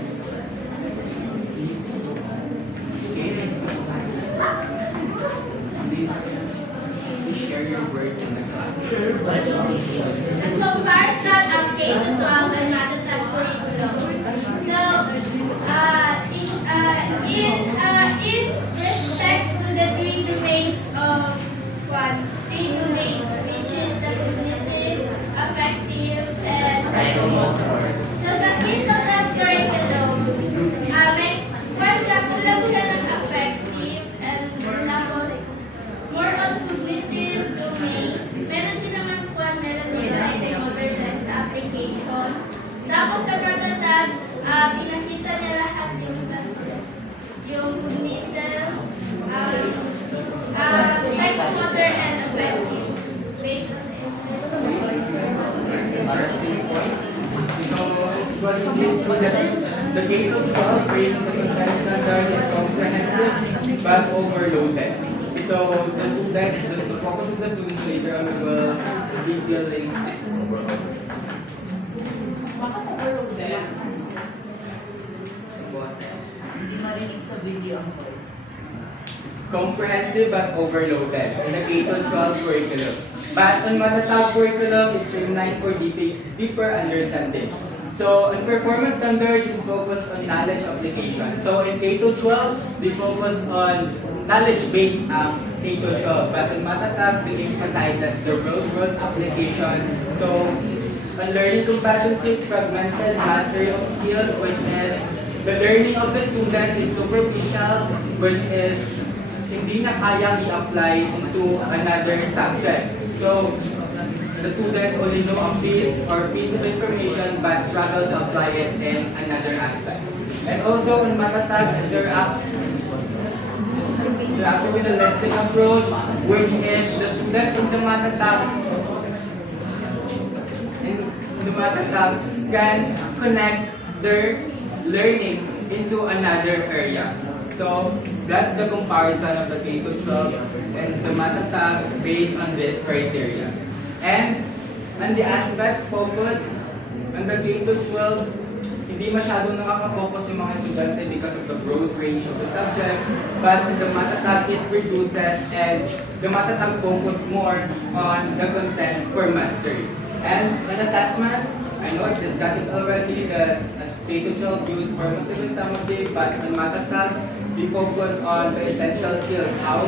please share your words in the class. The comparison of K-12 and Matatag curriculum. In respect to the three domains of which is the cognitive, affective, and psychomotor. So sa K-12 curriculum, may kulang siya ng affective and more on cognitive domain. Meron din naman meron din sa psychomotor sa application. Tapos sa Matatag, pinakita niya lahat yung cognitive, psychomotor, and affective based on it. Interesting point. So, the K-12 based on the consent standard is comprehensive but overloaded. So, the focus of the students later on will be dealing comprehensive but overloaded in the K-12 curriculum. But on Matatag curriculum, it's streamlined for deeper understanding. So, on performance standards, it's focused on knowledge application. So, in K-12, they focus on knowledge-based K-12. But in Matatag, they emphasizes the real-world application. So, on learning competencies, fragmented mastery of skills, which is the learning of the student is superficial, which is hindi na kayang i-apply into another subject. So, the students only know a bit or piece of information but struggle to apply it in another aspect. And also in Matatag, they're asked with a holistic approach, which is the student in the Matatag can connect their learning into another area. So that's the comparison of the K-12 and the Matatag based on this criteria. And on the aspect focus, on the K-12, hindi masyadong nakaka-focus yung mga estudyante because of the broad range of the subject. But in the Matatag, it reduces and the Matatag focus more on the content for mastery. And on assessment, I know I've discussed it already that K-12 use formative and summative, but on Matatag, we focus on the essential skills, how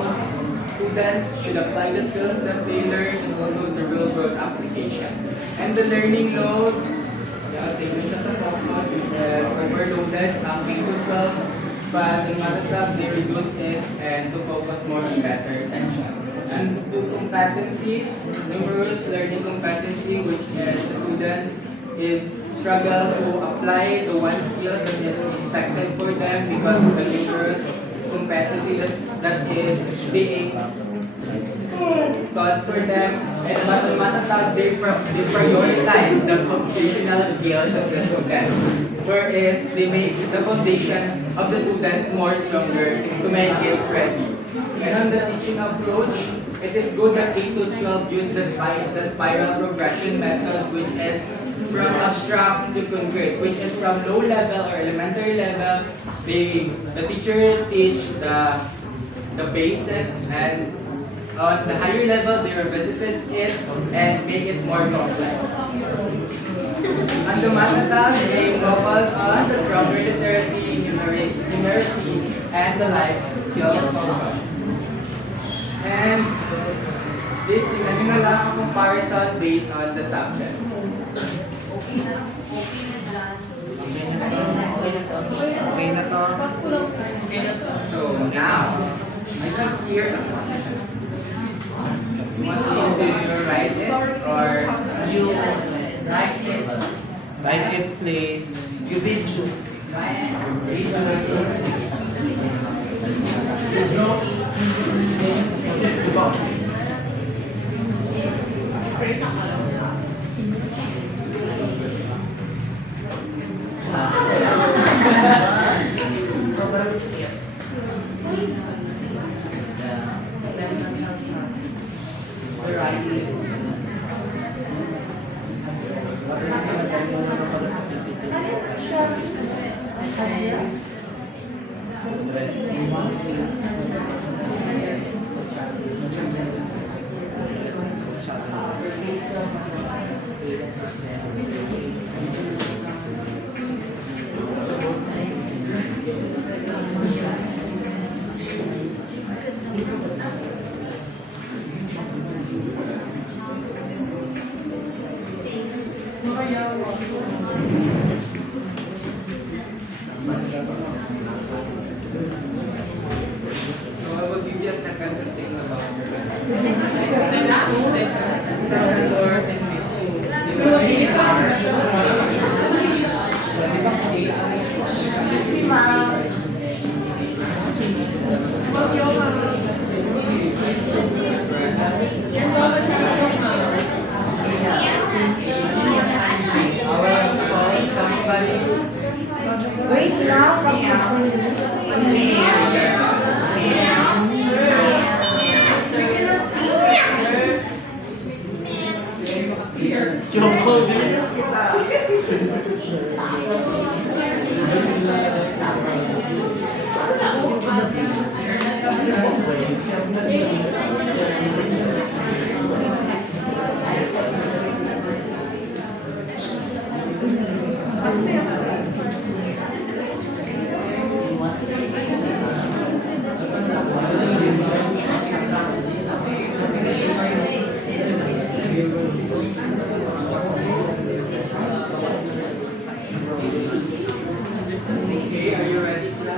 students should apply the skills that they learn and also the real-world application. And the learning load, same siya sa focus, is overloaded ang K-12, but in Matatag, they reduce it and to focus more on better attention. And the competencies, numerous learning competency, which is the students is struggle to apply the one skill that is expected for them because of the numerous competency that is being taught for them, and about the Matatag, they prioritize the computational skills of the student, whereas they make the foundation of the students more stronger to make it ready. And on the teaching approach, it is good that K to 12 use the spiral progression method, which is from abstract to concrete, which is from low level or elementary level. The teacher will teach the basic, and on the higher level, they revisited it and make it more complex. On the Matatag, they focus on the stronger literacy, numeracy, and the life skills focus. And this is a comparison based on the subject. Okay na to. So now, I have here a question. You want me to write it or you write it? Write it, please. You did you. So I will give you a second to think about Wait lang, Okay, are you ready? Mr.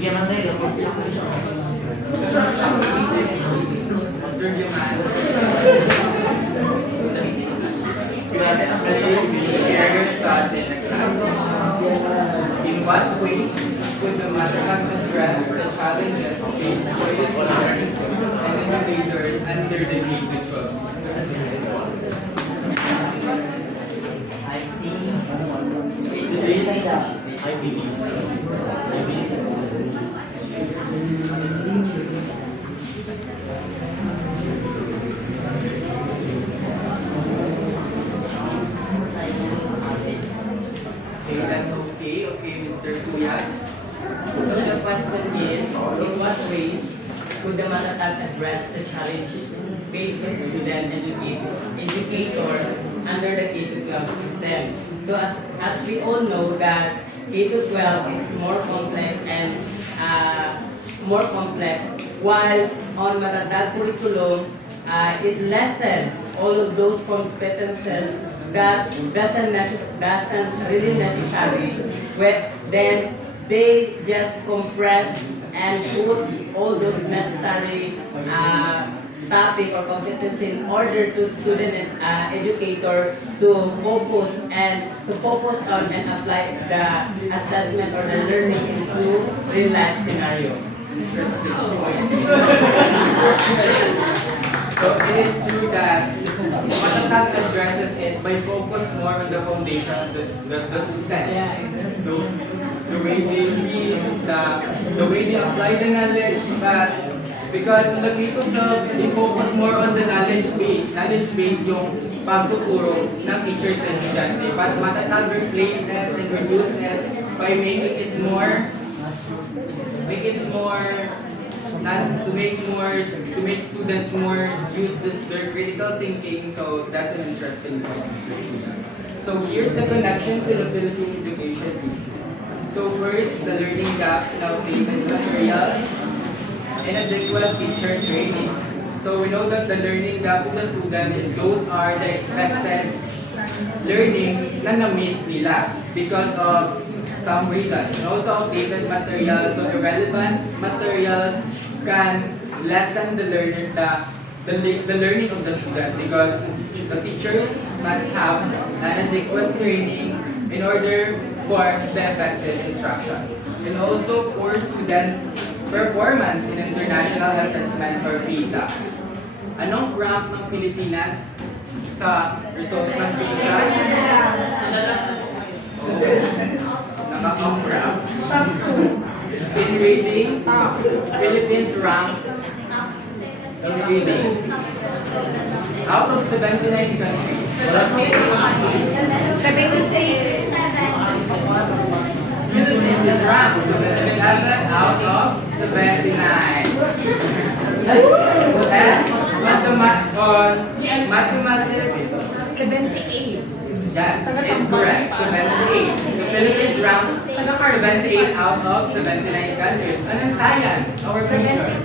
Diamante, please share your thoughts in the class. In what ways could the mathematics address the challenges faced by the students and educators under the K-12 system? Okay, that's okay. Okay, Mr. Kuya. So the question is, in what ways could the Matatag address the challenge faced by student and educator under the K-12 system? So as we all know that K-12 is more complex and while on Matatag curriculum, it lessen all of those competences that doesn't really necessary. Then they just compress and put all those necessary topic or competence in order to student and educator to focus on and apply the assessment or the learning into real life scenario. Interesting point. So it is true that Matatag addresses it by focus more on the foundation of the students. The way they read, the way they apply the knowledge, but because in the case of jobs, they focus more on the knowledge base. Knowledge base yung pagtuturo ng teachers and estudyante. But Matatag replace it and reduce it by making it more to make students more use their critical thinking. So that's an interesting point. So here's the connection to the Philippine education. So first, the learning gaps in outdated materials and inadequate teacher training. So we know that the learning gaps of the students those are the expected learning na na-miss nila because of some reason. And also outdated materials, so irrelevant materials can lessen the learning the learning of the student because the teachers must have an adequate training in order for the effective instruction. And also poor student performance in international assessment or PISA. Anong rank ng Pilipinas sa result ng PISA? Nakaka-rank. In reading, Philippines rank in reading. Out of 79 countries, Philippines is ranked 11 out of 79. And mathematics, 78. Yes, it's correct. 78. The Philippines ranks 78 out of 79 countries. And in science, our major.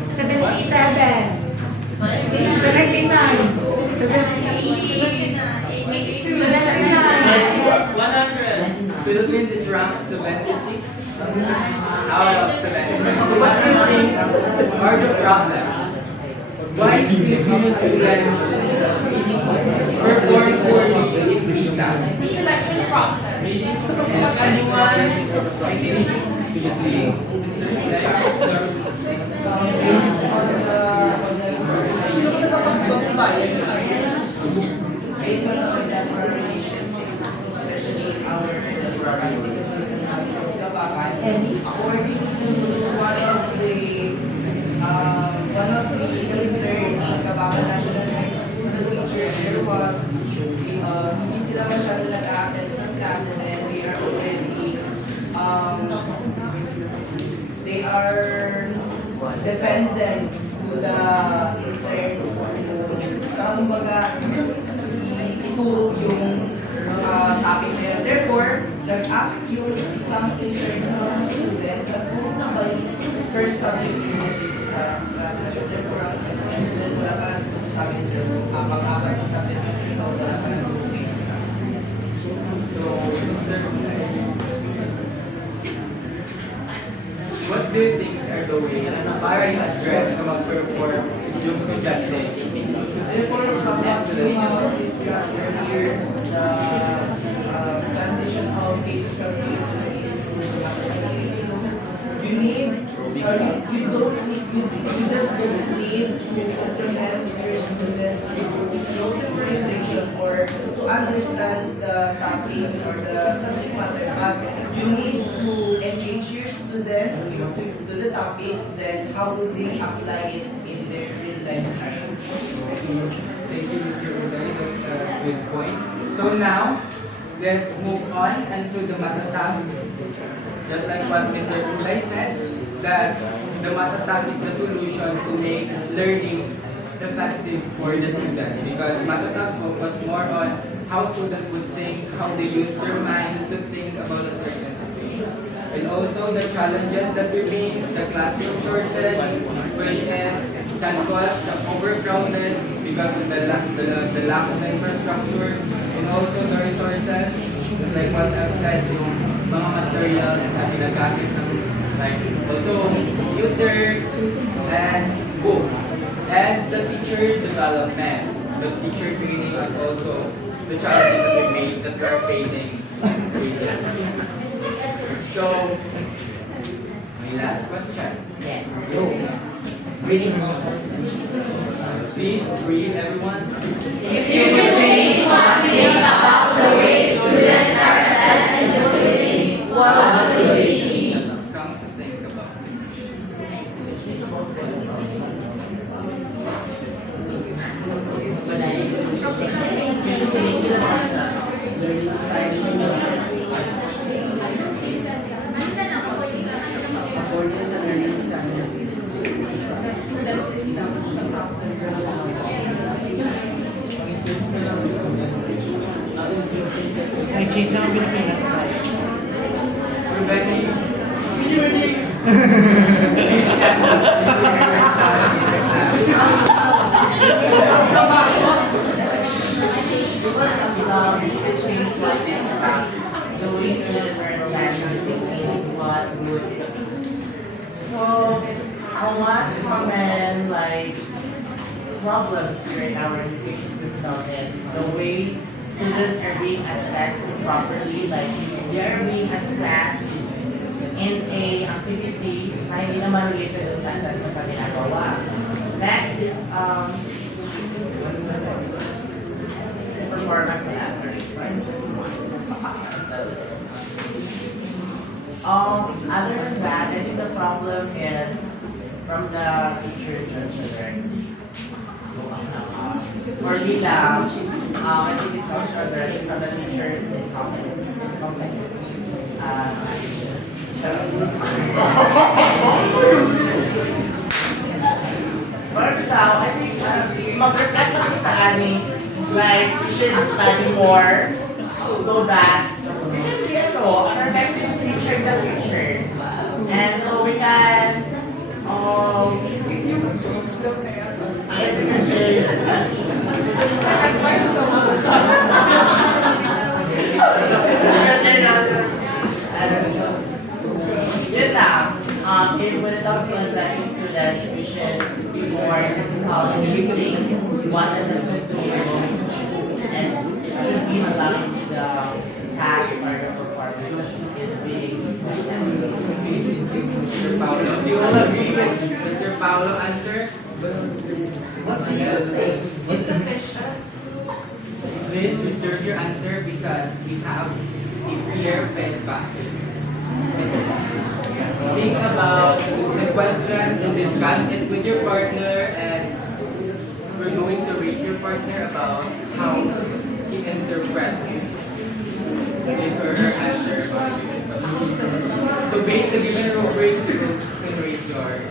100. Philippines is ranked 76 out of 79. So what do you think are the problems? Why do Filipino students perform poorly in PISA? The selection process. Anyone? Based on our recommendations, especially our according to one of the learning Kabakan National High School teacher, there was hindi sila masyado nag-attend sa class and then they are dependent to the intern kumbaga ituro yung topic na yun. Therefore, nag-ask yung isang teacher sa mga student na kung na ba yung first subject yun dito sa class na yun. Therefore, ang sa mga student, wala pa lang sabi sir, pang-apat na subject na sir, wala pa lang So, what do you think are the ways para i-address na mag-perform yung estudyante? Therefore, from what we have discussed earlier, the transition of K-12 you need, you just don't need sometimes your student to know the memorization or to understand the topic or the subject matter, but you need to engage your student to the topic, then how do they apply it in their real life scenario? Thank you, Mr. Uday. That's a good point. So now, let's move on and to the Matatags. Just like what Mr. Uday said, that the Matatag is the solution to make learning effective for the students because Matatag focus more on how students would think, how they use their mind to think about a certain situation. And also the challenges that remains, the classroom shortage, which can cause the overcrowded because of the lack of infrastructure, and also the resources, just like what I've said, yung mga materials na ginagamit ng like also computer and books. And the teacher development, the teacher training, and also the challenges that we are facing. So, my last question. Yes. Go. Reading. Please read, everyone. If you could change one thing about the way students are assessed in the Philippines, what would it be? Come to think about it. The students itself is the May change ang Pilipinas pa. Things like this about the way students are assessed in the Philippines, what would it be? So, one common like problems here in our education system is the way students are being assessed properly, like they are being assessed in a activity na hindi naman related dun sa assessment na ginagawa. Next is performance and answering. Other than that, I think the problem is from the teachers and children. For me lang, I think it comes from the teachers and company. But now, I think mag-reflect na kita, Ani, like, we should study more so that we can be an effective teacher in the future. And so we can, yun lang. When it comes to assessing students, we should be more choosing what assessment tool we're going to choose, and it should be aligned to the task or the performance is being assessed. Mr. Paulo, do you all agree with Mr. Paulo answer? What do you say? Insufficient. Please reserve your answer because we have a peer feedback. Think about the questions and discuss it with your partner, and we're going to rate your partner about how he interprets his or her answer. So based on the given rubrics, you can rate your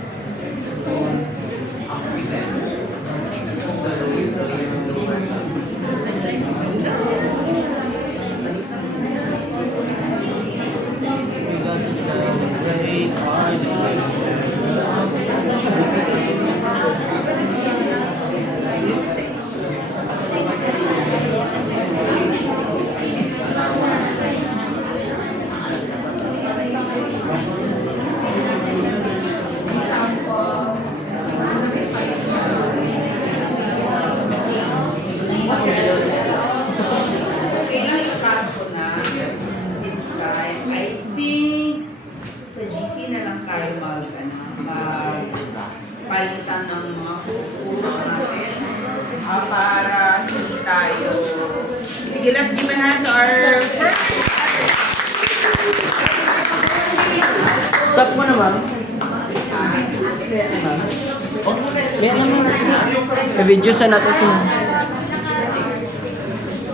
palitan ng mga kuro natin para hindi tayo. Sige, let's give a hand to our first. Stop mo na, ma'am. May ano mo na video sa natin sa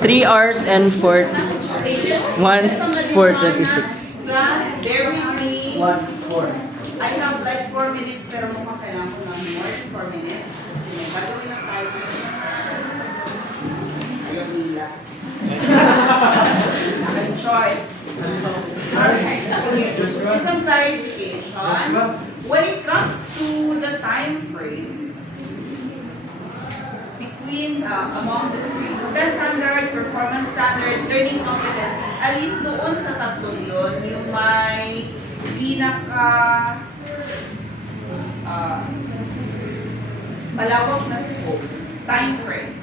3 hours and 1:26. Class, bear with me. 1:04. I have like 4 minutes pero mukhang kailangan ko ng more than 4 minutes. Kasi may gagawin na tayo. Ayaw nila. Good choice. Alright, so some clarification. When it comes to the time frame, among the three, content standard, performance standard, learning competencies, alin doon sa tatlo yun yung may pinaka malawak na scope, time frame?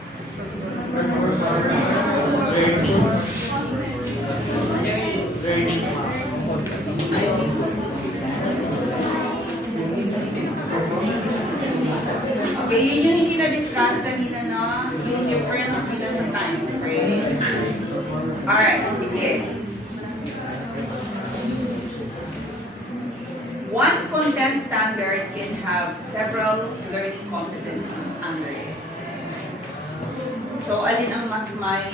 Okay, yun yung hindi na-discuss kanina, no? Yung difference nila sa time frame. Alright, sige. One content standard can have several learning competencies under it. So, alin ang mas may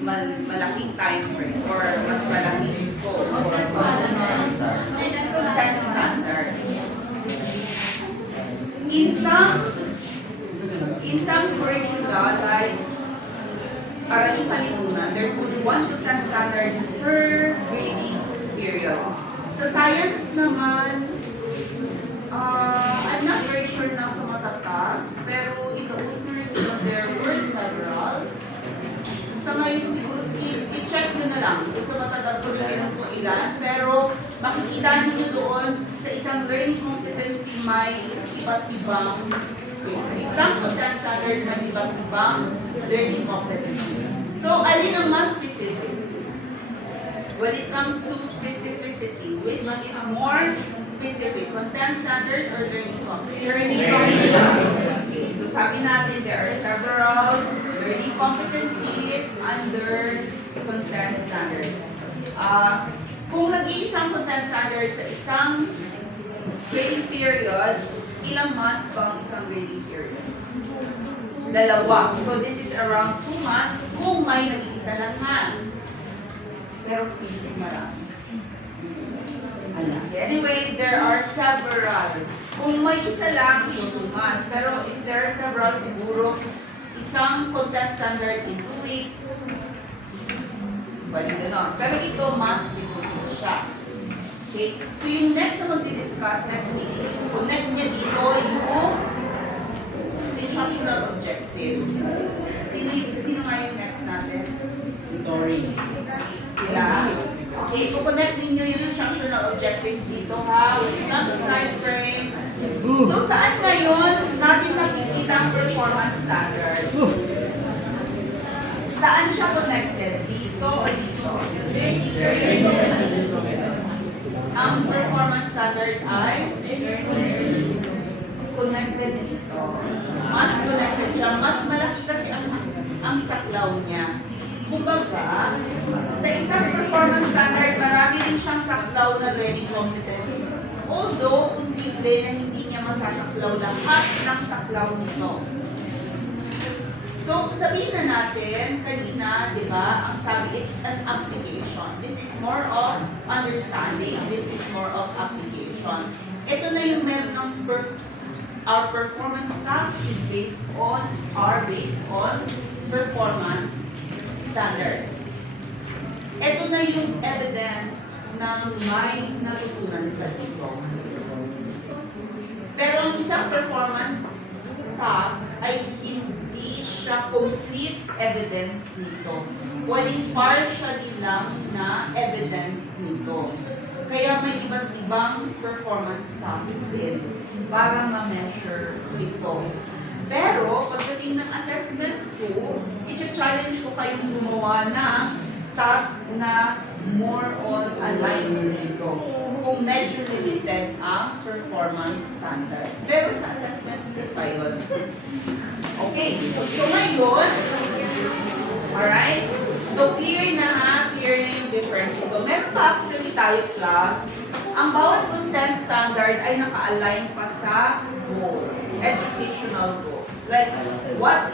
malaking time frame or mas malaking scope? Content standard. In some curricula, like Araling Palipunan, there's only one content standard per grading period. Sa science naman, I'm not very sure na sa matatag, pero in the old curriculum, there were several. Sa ngayon siguro, i-check nyo na lang. Kung sa matatag, curriculum kung ilan. Pero makikita nyo doon sa isang learning competency may iba't ibang, sa isang content standard may iba't ibang learning competency. So, alin ang mas specific? When it comes to specificity, which is more specific, content standard or learning competency? Learning competency. Okay, so sabi natin there are several learning competencies under content standard. Kung nag-iisang content standard sa isang grading period, ilang months ba ang isang grading period? Dalawa. So this is around 2 months kung may nag-iisa lang nga. Pero feeling marami. Anyway, there are several. Kung may isa lang, so 2 months. Pero if there are several, siguro isang content standard in 2 weeks. Balik gano'n. Pero ito, mas specific siya. Okay? So yung next na magdi-discuss next week, connect niya dito yung instructional objectives. Sino nga yung next natin? Story. Sila. Okay, connect ninyo yung instructional objectives dito ha. With some time frame. So saan ngayon natin makikita ang performance standard? Saan siya connected? Dito o dito? Ang performance standard ay connected dito. Mas connected siya. Mas malaki kasi ang saklaw niya. Kumbaga, sa isang performance standard, marami rin siyang saklaw na learning competencies. Although, posible na hindi niya masasaklaw lahat ng saklaw nito. So, sabihin na natin, kanina, di ba, ang sabi, it's an application. This is more of understanding. This is more of application. Ito na yung meron ng our performance task is based on performance standards. Ito na yung evidence ng may natutunan ka dito. Pero ang isang performance task ay hindi siya complete evidence nito. Walang partially lang na evidence nito. Kaya may iba't ibang performance task din para ma-measure ito. Pero, pagdating ng assessment ko, i-challenge ko kayong gumawa ng task na more on aligned nito. Kung medyo limited ang performance standard. Pero sa assessment ko pa yun. Okay, so ngayon, alright? So clear na ha, clear na yung difference ito. Meron pa actually tayo class, ang bawat content standard ay naka-align pa sa goals, educational goals. Like, what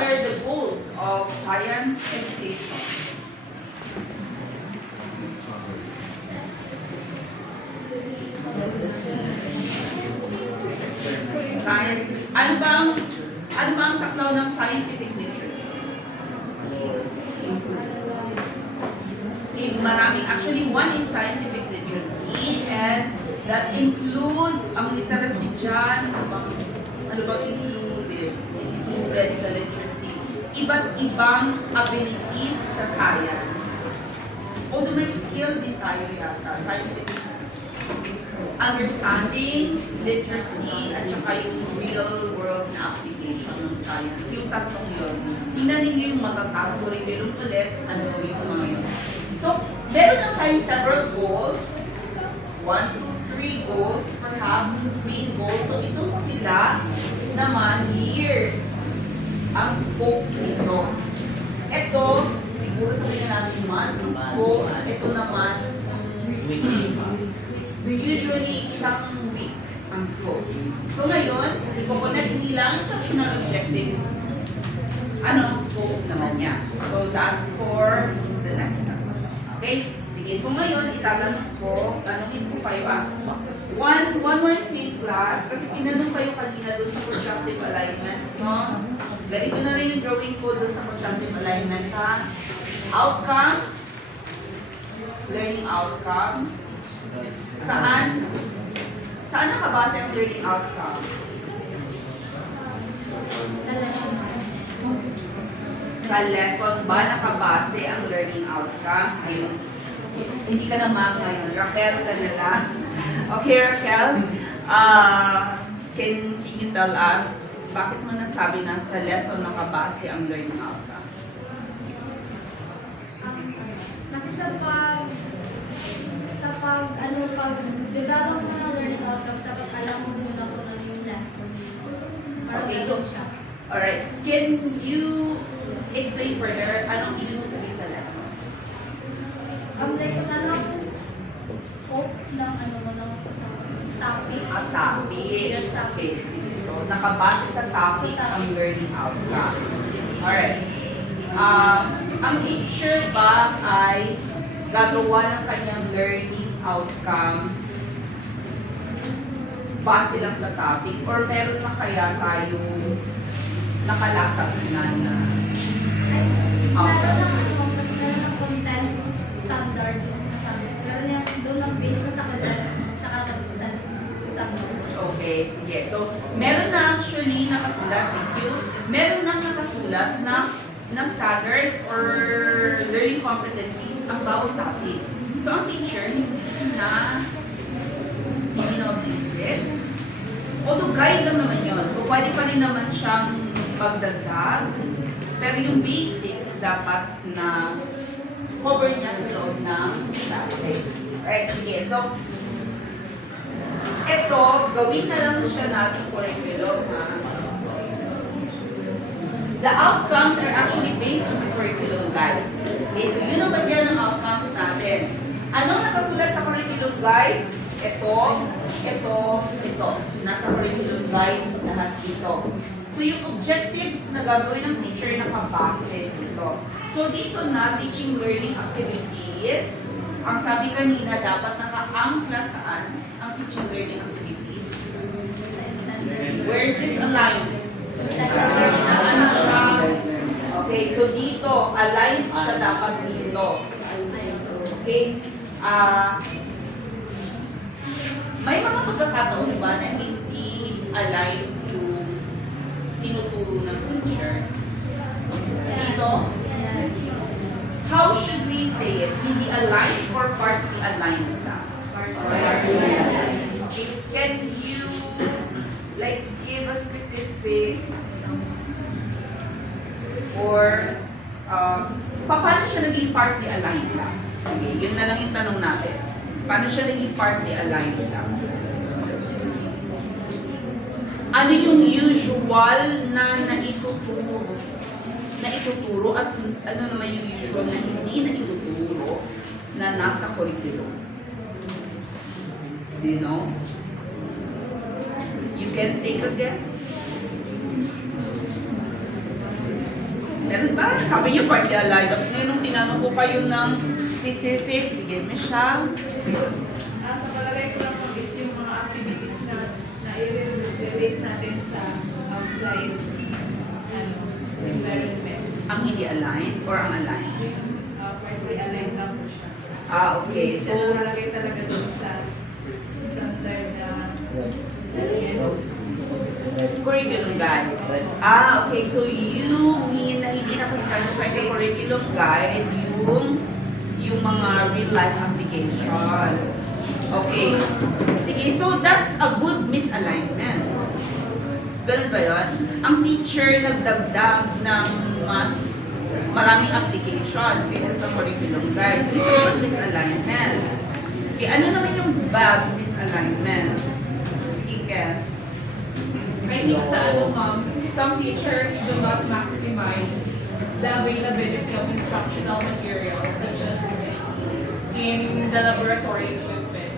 are the goals of science education? Science, ano bang saklaw ng scientific literacy? Maraming. Actually, one is scientific literacy and that includes ang literacy dyan. Ano bang included? included sa literacy iba't ibang abilities sa science. Although may skill din tayo yata, scientific understanding, literacy, at saka yung real world na application ng science. Yung tatlong yun. Tingnan ninyo yung matatag curriculum ulit, ano yung mga yun. So, meron na tayong several goals. 1, 2, 3 goals, perhaps main goals. So, ito sila naman years ang scope nito. Ito, siguro sabihin natin months ang scope. Ito naman, usually isang week ang scope. So ngayon, i-connect nila ang instructional objective. Ano ang scope naman niya? So that's for the next class. Okay? Sige, so ngayon, itatanong ko, tanongin ko kayo one more thing class, kasi tinanong kayo kanina doon sa constructive alignment, no? Ganito na rin yung drawing ko doon sa constructive alignment, ha? Outcomes, learning outcomes. Saan nakabase ang learning outcomes? Sa lesson ba nakabase ang learning outcomes? Ayun. Hindi ka na ma'am ngayon. Raquel ka na lang. Okay, Raquel. Can you tell us bakit mo nasabi na sa lesson nakabase ang learning outcomes? Kasi pag-develop mo ng learning outcomes, dapat alam mo muna kung ano yung lesson. Para Okay, ganun so- siya. Alright, can you explain further anong ibig mo sabihin sa lesson? Like, ano ang scope ng topic? Topic. Yes, Okay, sige. So, nakabase sa topic ang learning outcome. Alright. Ang teacher ba ay gagawa ng kanyang learning outcomes base lang sa topic or meron na kaya tayong nakalatag na Meron ng content standard yung sinasabi. Meron yung doon ang base na sa content tsaka standard. Okay, sige. So, meron na actually nakasulat, thank you. Meron na nakasulat na standards or learning competencies ang bawat topic. So, ang teacher, hindi na visit. Although guide lang naman yun. So, pwede pa rin naman siyang magdagdag. Pero yung basics dapat na cover niya sa loob ng klase. Right, sige. So, ito, gawin na lang siya nating curriculum. The outcomes are actually based on the curriculum guide. Okay, so yun ang basihan ng outcomes natin. Anong nakasulat sa curriculum guide? Ito. Nasa curriculum guide lahat ito. So yung objectives na gagawin ng teacher nakabase dito. So dito na, teaching learning activities. Ang sabi kanina, dapat naka-angkla saan ang teaching learning activities. Where is this aligned? Saan siya? Okay, so dito, aligned siya dapat dito. Okay? May mga pagkakataon ba na hindi aligned yung tinuturo ng teacher? Dito? How should we say it? Hindi aligned or partly aligned lang? Okay, can you give a specific or paano siya naging partly aligned lang? Okay, yun na lang yung tanong natin. Paano siya naging partly aligned lang? Ano yung usual na naituturo at ano naman yung usual na hindi naituturo na nasa curriculum? Do you know? You can take a guess. Meron ba? Sabi niyo partly aligned. Tapos ngayon nung tinanong ko kayo ng specific, sige, Michelle. Sa palagay ko lang is yung mga activities na i-relate natin sa outside environment. Ang hindi aligned or ang aligned? Partly aligned lang po siya. Okay. So, nalagay talaga doon sa standard na Curriculum curriculum guide. Okay, so you mean na hindi nakaspecify sa curriculum guide yung mga real life applications. Okay. Sige, so that's a good misalignment. Ganun ba yun? Ang teacher nagdagdag ng mas maraming application kaysa sa curriculum guide. So ito yung misalignment. Okay, ano naman yung bad misalignment? Sige, Ken. I think sa some teachers do not maximize the availability of instructional materials such as in the laboratory equipment.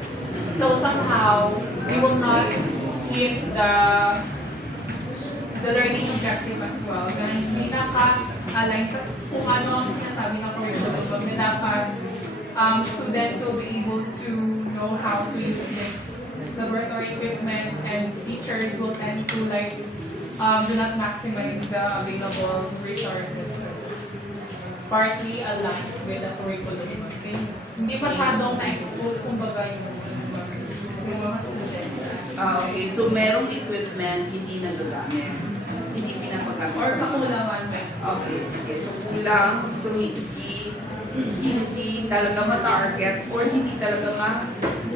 So somehow, we will not hit the learning objective as well. Dahil hindi naka-align sa kung ano ang sinasabi ng curriculum, na dapat students will be able to know how to use this laboratory equipment, and teachers will tend to do not maximize the available resources. Partly aligned with the curriculum. Hindi masyadong na-expose kumbaga yung mga students. Okay, so merong equipment hindi nagagamit. Hindi pinapagamit. Or kakulangan may. Okay, sige. So kulang, so hindi talaga ma-target or hindi talaga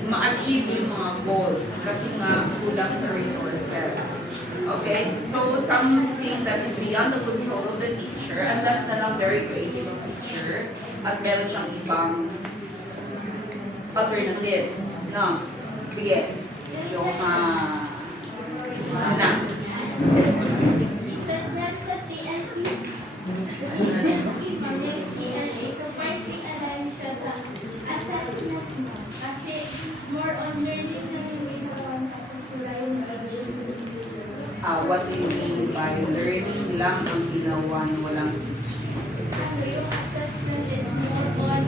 ma-achieve yung mga goals kasi nga kulang sa resources. Okay? So something that is beyond the control of the teacher, unless na lang very creative ang teacher at meron siyang ibang alternatives. No? Sige. Yung na. That's a TLE. So partly align siya sa assessment mo. Kasi more on learning na yung ginawa tapos wala yung What do you mean by learning lang ang ginawa na walang ano yung assessment is more on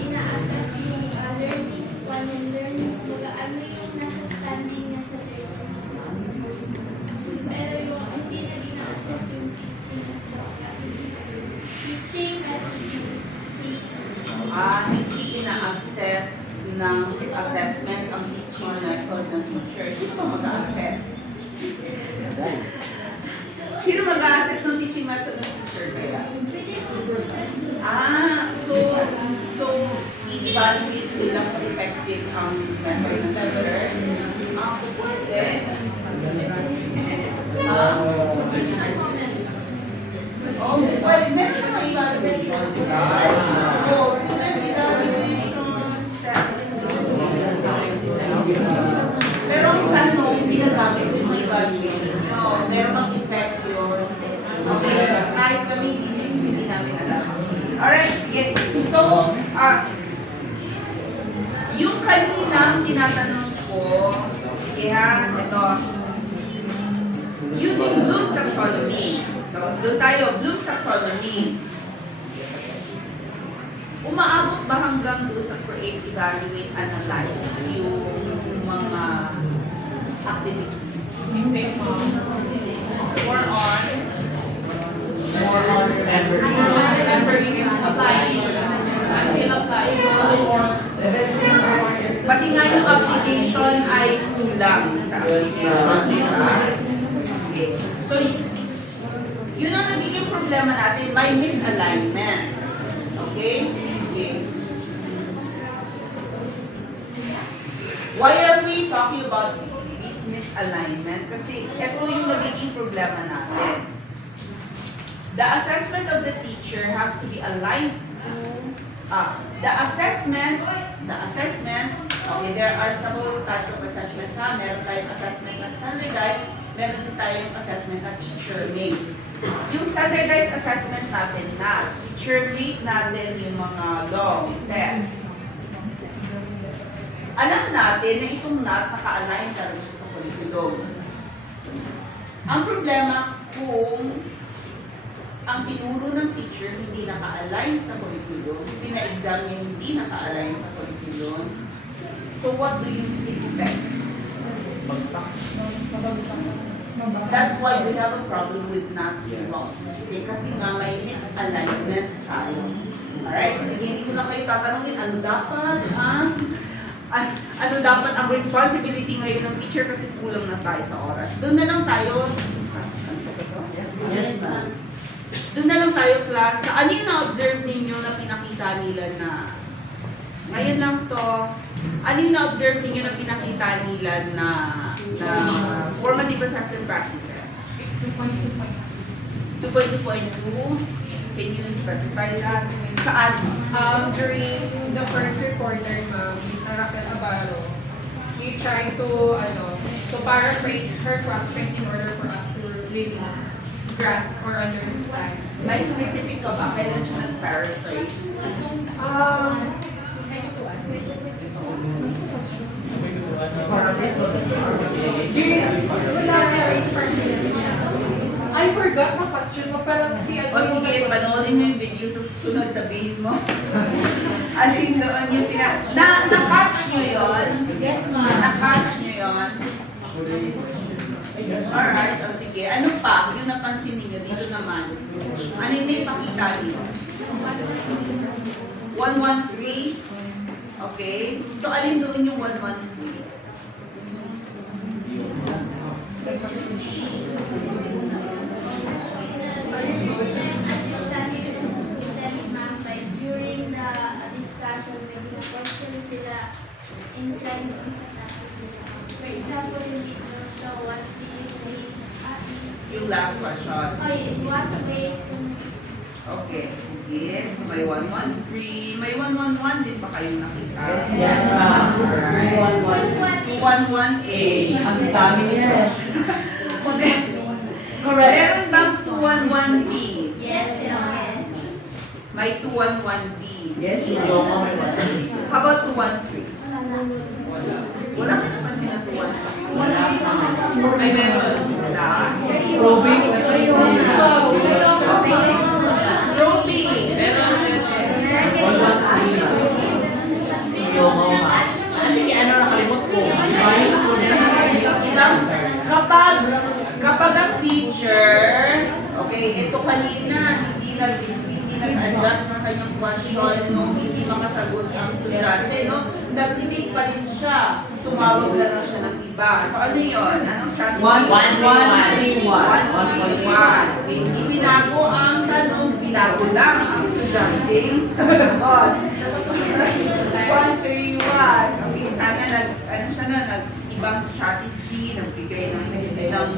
ina-assess yung learning, one learning. Mga ano yung nasa standing niya sa learning sa class. Pero yung hindi na ina-assess yung teaching at teaching. hindi ina-assess ng assessment ang teaching method ng teacher. Sino ba mag-assess? Sino mag-assess ng teaching method ng teacher kaya? So i-evaluate nila kung effective ang method ng teacher. Pwede. Pwede. Meron siya na evaluation, di ba? Student evaluation set. Pero ang tanong, ginagamit yung mga evaluation. Meron bang effect yun? Okay, kahit kami hindi namin alam. Alright, sige. So, yung kanina tinatanong ko, sige ha, ito. Using Bloom's taxonomy. So, doon tayo, Bloom's taxonomy. Umaabot ba hanggang doon sa create, evaluate, analyze yung mga activities? Hindi mo. More on remembering. Applying. Until applying. Pati nga yung application ay kulang sa application, di ba? Okay. So, yun ang nagiging problema natin, may misalignment. Okay? Sige. Why are we talking about this misalignment? Kasi ito yung nagiging problema natin. The assessment of the teacher has to be aligned to the assessment, okay, there are several types of assessment na. Meron tayong assessment na standardized, meron din tayong assessment na teacher made. Yung standardized assessment natin na, teacher made natin yung mga long tests. Alam natin na itong naka-align na rin siya sa curriculum. Ang problema kung ang tinuro ng teacher hindi naka-align sa curriculum, pina-exam niya hindi naka-align sa curriculum, so what do you expect? That's why we have a problem with not loss. Okay, kasi nga may misalignment tayo. Alright? Sige, hindi ko na kayo tatanungin ano dapat, ano dapat ang responsibility ngayon ng teacher kasi kulang na tayo sa oras. Doon na lang tayo Yes, ma'am. Doon na lang tayo, class. Ano yung na-observe ninyo na pinakita nila na ngayon lang to, ano yung na-observe ninyo na pinakita nila na formative assessment practices? 2.2.2. Can you specify that? Saan? During the first reporter, Miss Raquel Abaro, we tried to paraphrase her questions in order for us to really grasp or understand. May specific ka ba? Kailan siya nag-paraphrase? I forgot the question mo, pero si O sige, panoorin mo yung video sa susunod, sabihin mo. Alin doon yung na-catch nyo yun? Yes, ma'am. Na-catch nyo yun? Alright, o sige. Ano pa? Yung napansin ninyo dito naman. Ano yung ipakita niyo? 113? Okay. So, alin doon yung 113? During the discussion, may question sila inclined doon sa topic nila. For example, hindi mo siya what do you think? Yung last question. In what ways? Okay. Sige. So, may 113. May 111 din ba kayong nakita? Yes, ma'am. Alright. 118. Ang dami niya. Correct. Meron bang 211B? Yes, May 211B. Yes, ma'am. How about 213? Wala ka naman sila 213. Wala pa. Ay, meron. Wala. Probing. Probing. Sige, ano nakalimot ko? Kapag ang teacher, okay, ito kanina, hindi nag-adjust ng kanyang question nung hindi makasagot ang estudyante, no? Nagsitig pa rin siya. Tumawag na lang siya ng iba. So ano yun? Anong strategy? 131. Hindi binago ang tanong, binago lang ang estudyante. Sagot. 131. Okay, sana nag-ibang strategy, nagbigay ng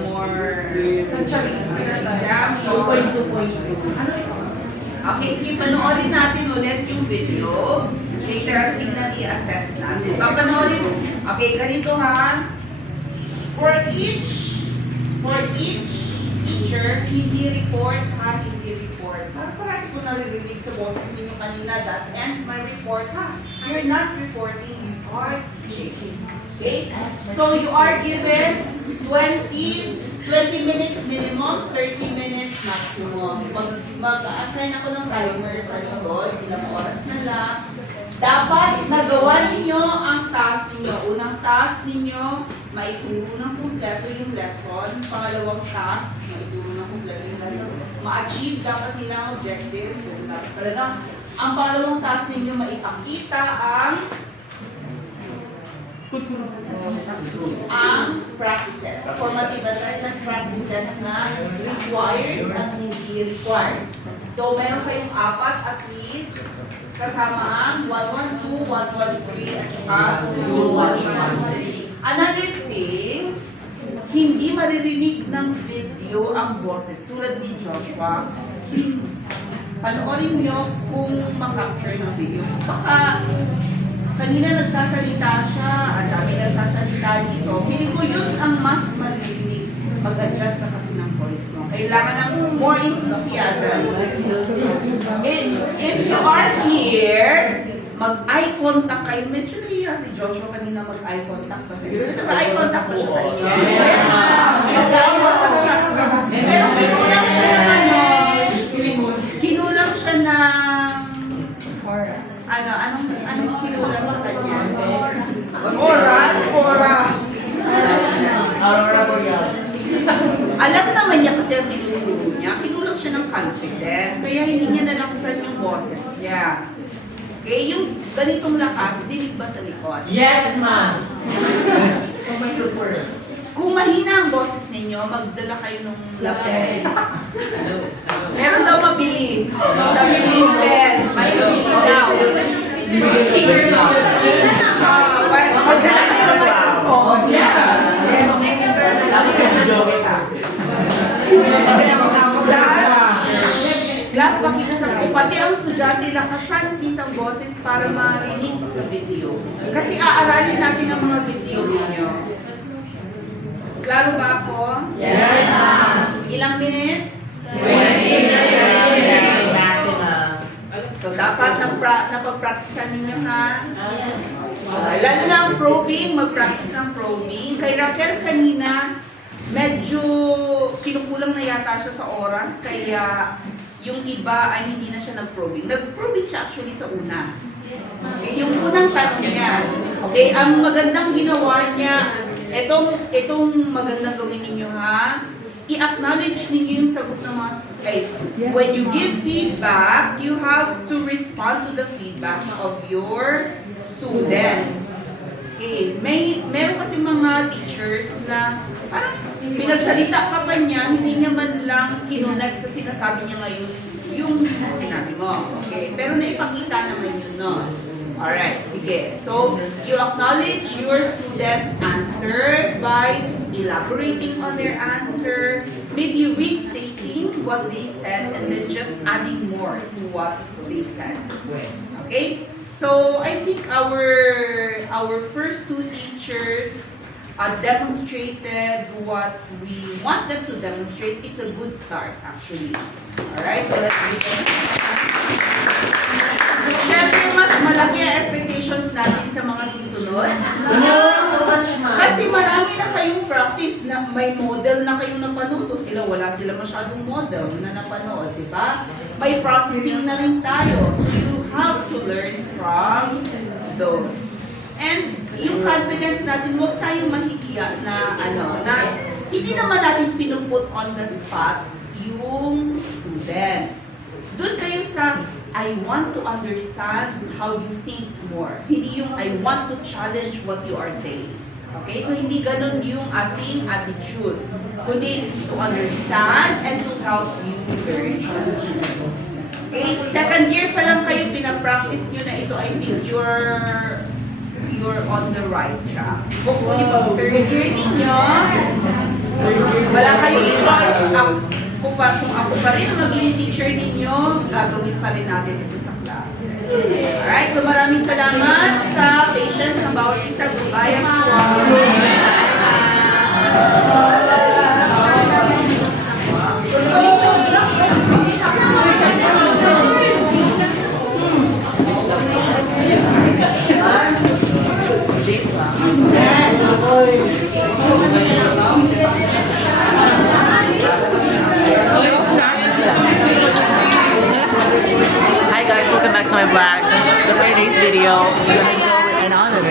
more example. 2.2.2. Okay, sige, panoorin natin ulit yung video. Later at tingnan i-assess natin. Papanoorin. Okay, ganito ha. For each teacher, hindi report ha, hindi report. Parang ko naririnig sa boses ninyo kanina, that ends my report ha. You're not reporting, you are checking. Okay? So you are given 20 minutes minimum, 30 minutes maximum. Mag-assign ako ng timer sa likod, ilang oras na lang. Dapat nagawa ninyo ang task ninyo. Unang task ninyo, maituro ng kumpleto yung lesson. Pangalawang task, maituro ng kumpleto yung lesson. Ma-achieve dapat nila ang objectives. Dapat talaga. Ang pangalawang task ninyo, maipakita ang practices, formative assessment practices na required at hindi required. So, meron kayong 4 at least, kasama ang 112, 113, at saka 211. Another thing, hindi maririnig ng video ang boses. Tulad ni Joshua, panoorin nyo kung makapture ng video. Baka kanina nagsasalita siya, ang dami nagsasalita dito. Feeling ko yun ang mas maririnig. Mag-adjust na kasi ng voice mo. Kailangan ng more enthusiasm. And if you are here, mag-eye contact kayo. Medyo nahiya si Joshua kanina mag-eye contact pa sa inyo. Nag-eye contact pa siya sa inyo? Yes! Nag-eye contact siya. Pero kinulang siya kinulang siya ng anong kinulang sa kanya? Aurora Borealis. Alam naman niya kasi ang tinuturo niya, kinulang siya ng confidence, kaya hindi niya nalakasan yung boses niya. Okay, yung ganitong lakas, dinig ba sa likod? Yes, ma'am. Kung Kung mahina ang boses ninyo, magdala kayo ng lapel. Meron daw mabili. Sa Philippine, may mabili daw. May sticker daw. Magdala kayo ng microphone. Yes. Tapos yung joke ka. Last pakinasap ko, pati ang estudyante lakasan isang boses para marinig sa video. Kasi aaralin natin ang mga video ninyo. Klaro ba ako? Yes, ma'am. Ilang minutes? 20 minutes. So dapat napag-practicean ninyo ha? Lalo na ang probing, mag-practice ng probing. Kay Raquel kanina, medyo kinukulang na yata siya sa oras, kaya yung iba ay hindi na siya nag-probing. Nag-probing siya actually sa una. Okay, yung unang tanong niya. Okay, ang magandang ginawa niya, itong magandang gawin ninyo ha, i-acknowledge ninyo yung sagot ng mga when you give feedback, you have to respond to the feedback of your students. Okay, meron kasi mga teachers na parang pinagsalita ka pa niya, hindi niya man lang kinonect sa sinasabi niya ngayon yung sinabi mo. Okay, pero naipakita naman yun, no? Alright, sige. So, you acknowledge your students' answer by elaborating on their answer, maybe restating what they said, and then just adding more to what they said. Okay? So, I think our first two teachers demonstrated what we want them to demonstrate. It's a good start, actually. Alright, so let's give them. Siyempre, mas malaki ang expectations natin sa mga susunod. Kasi marami na kayong practice na may model na kayong napanood. O sila, wala sila masyadong model na napanood, di ba? May processing na rin tayo. So you have to learn from those. And yung confidence natin, huwag tayong mahihiya na hindi naman natin pinuput on the spot yung students. Doon kayo sa I want to understand how you think more. Hindi yung I want to challenge what you are saying. Okay? So hindi ganun yung ating attitude. Kundi to understand and to help you learn. Okay? Second year pa lang kayo, pinapractice nyo na ito. I think you're on the right track. Hopefully, pag third year ninyo, wala kayong choice. Kung ako pa rin ang magiging teacher ninyo, gagawin pa rin natin ito sa class. Alright, so maraming salamat sa patience ng bawat isa. Goodbye, Hi guys, welcome back to my vlog. So for today's video, we're gonna go and honor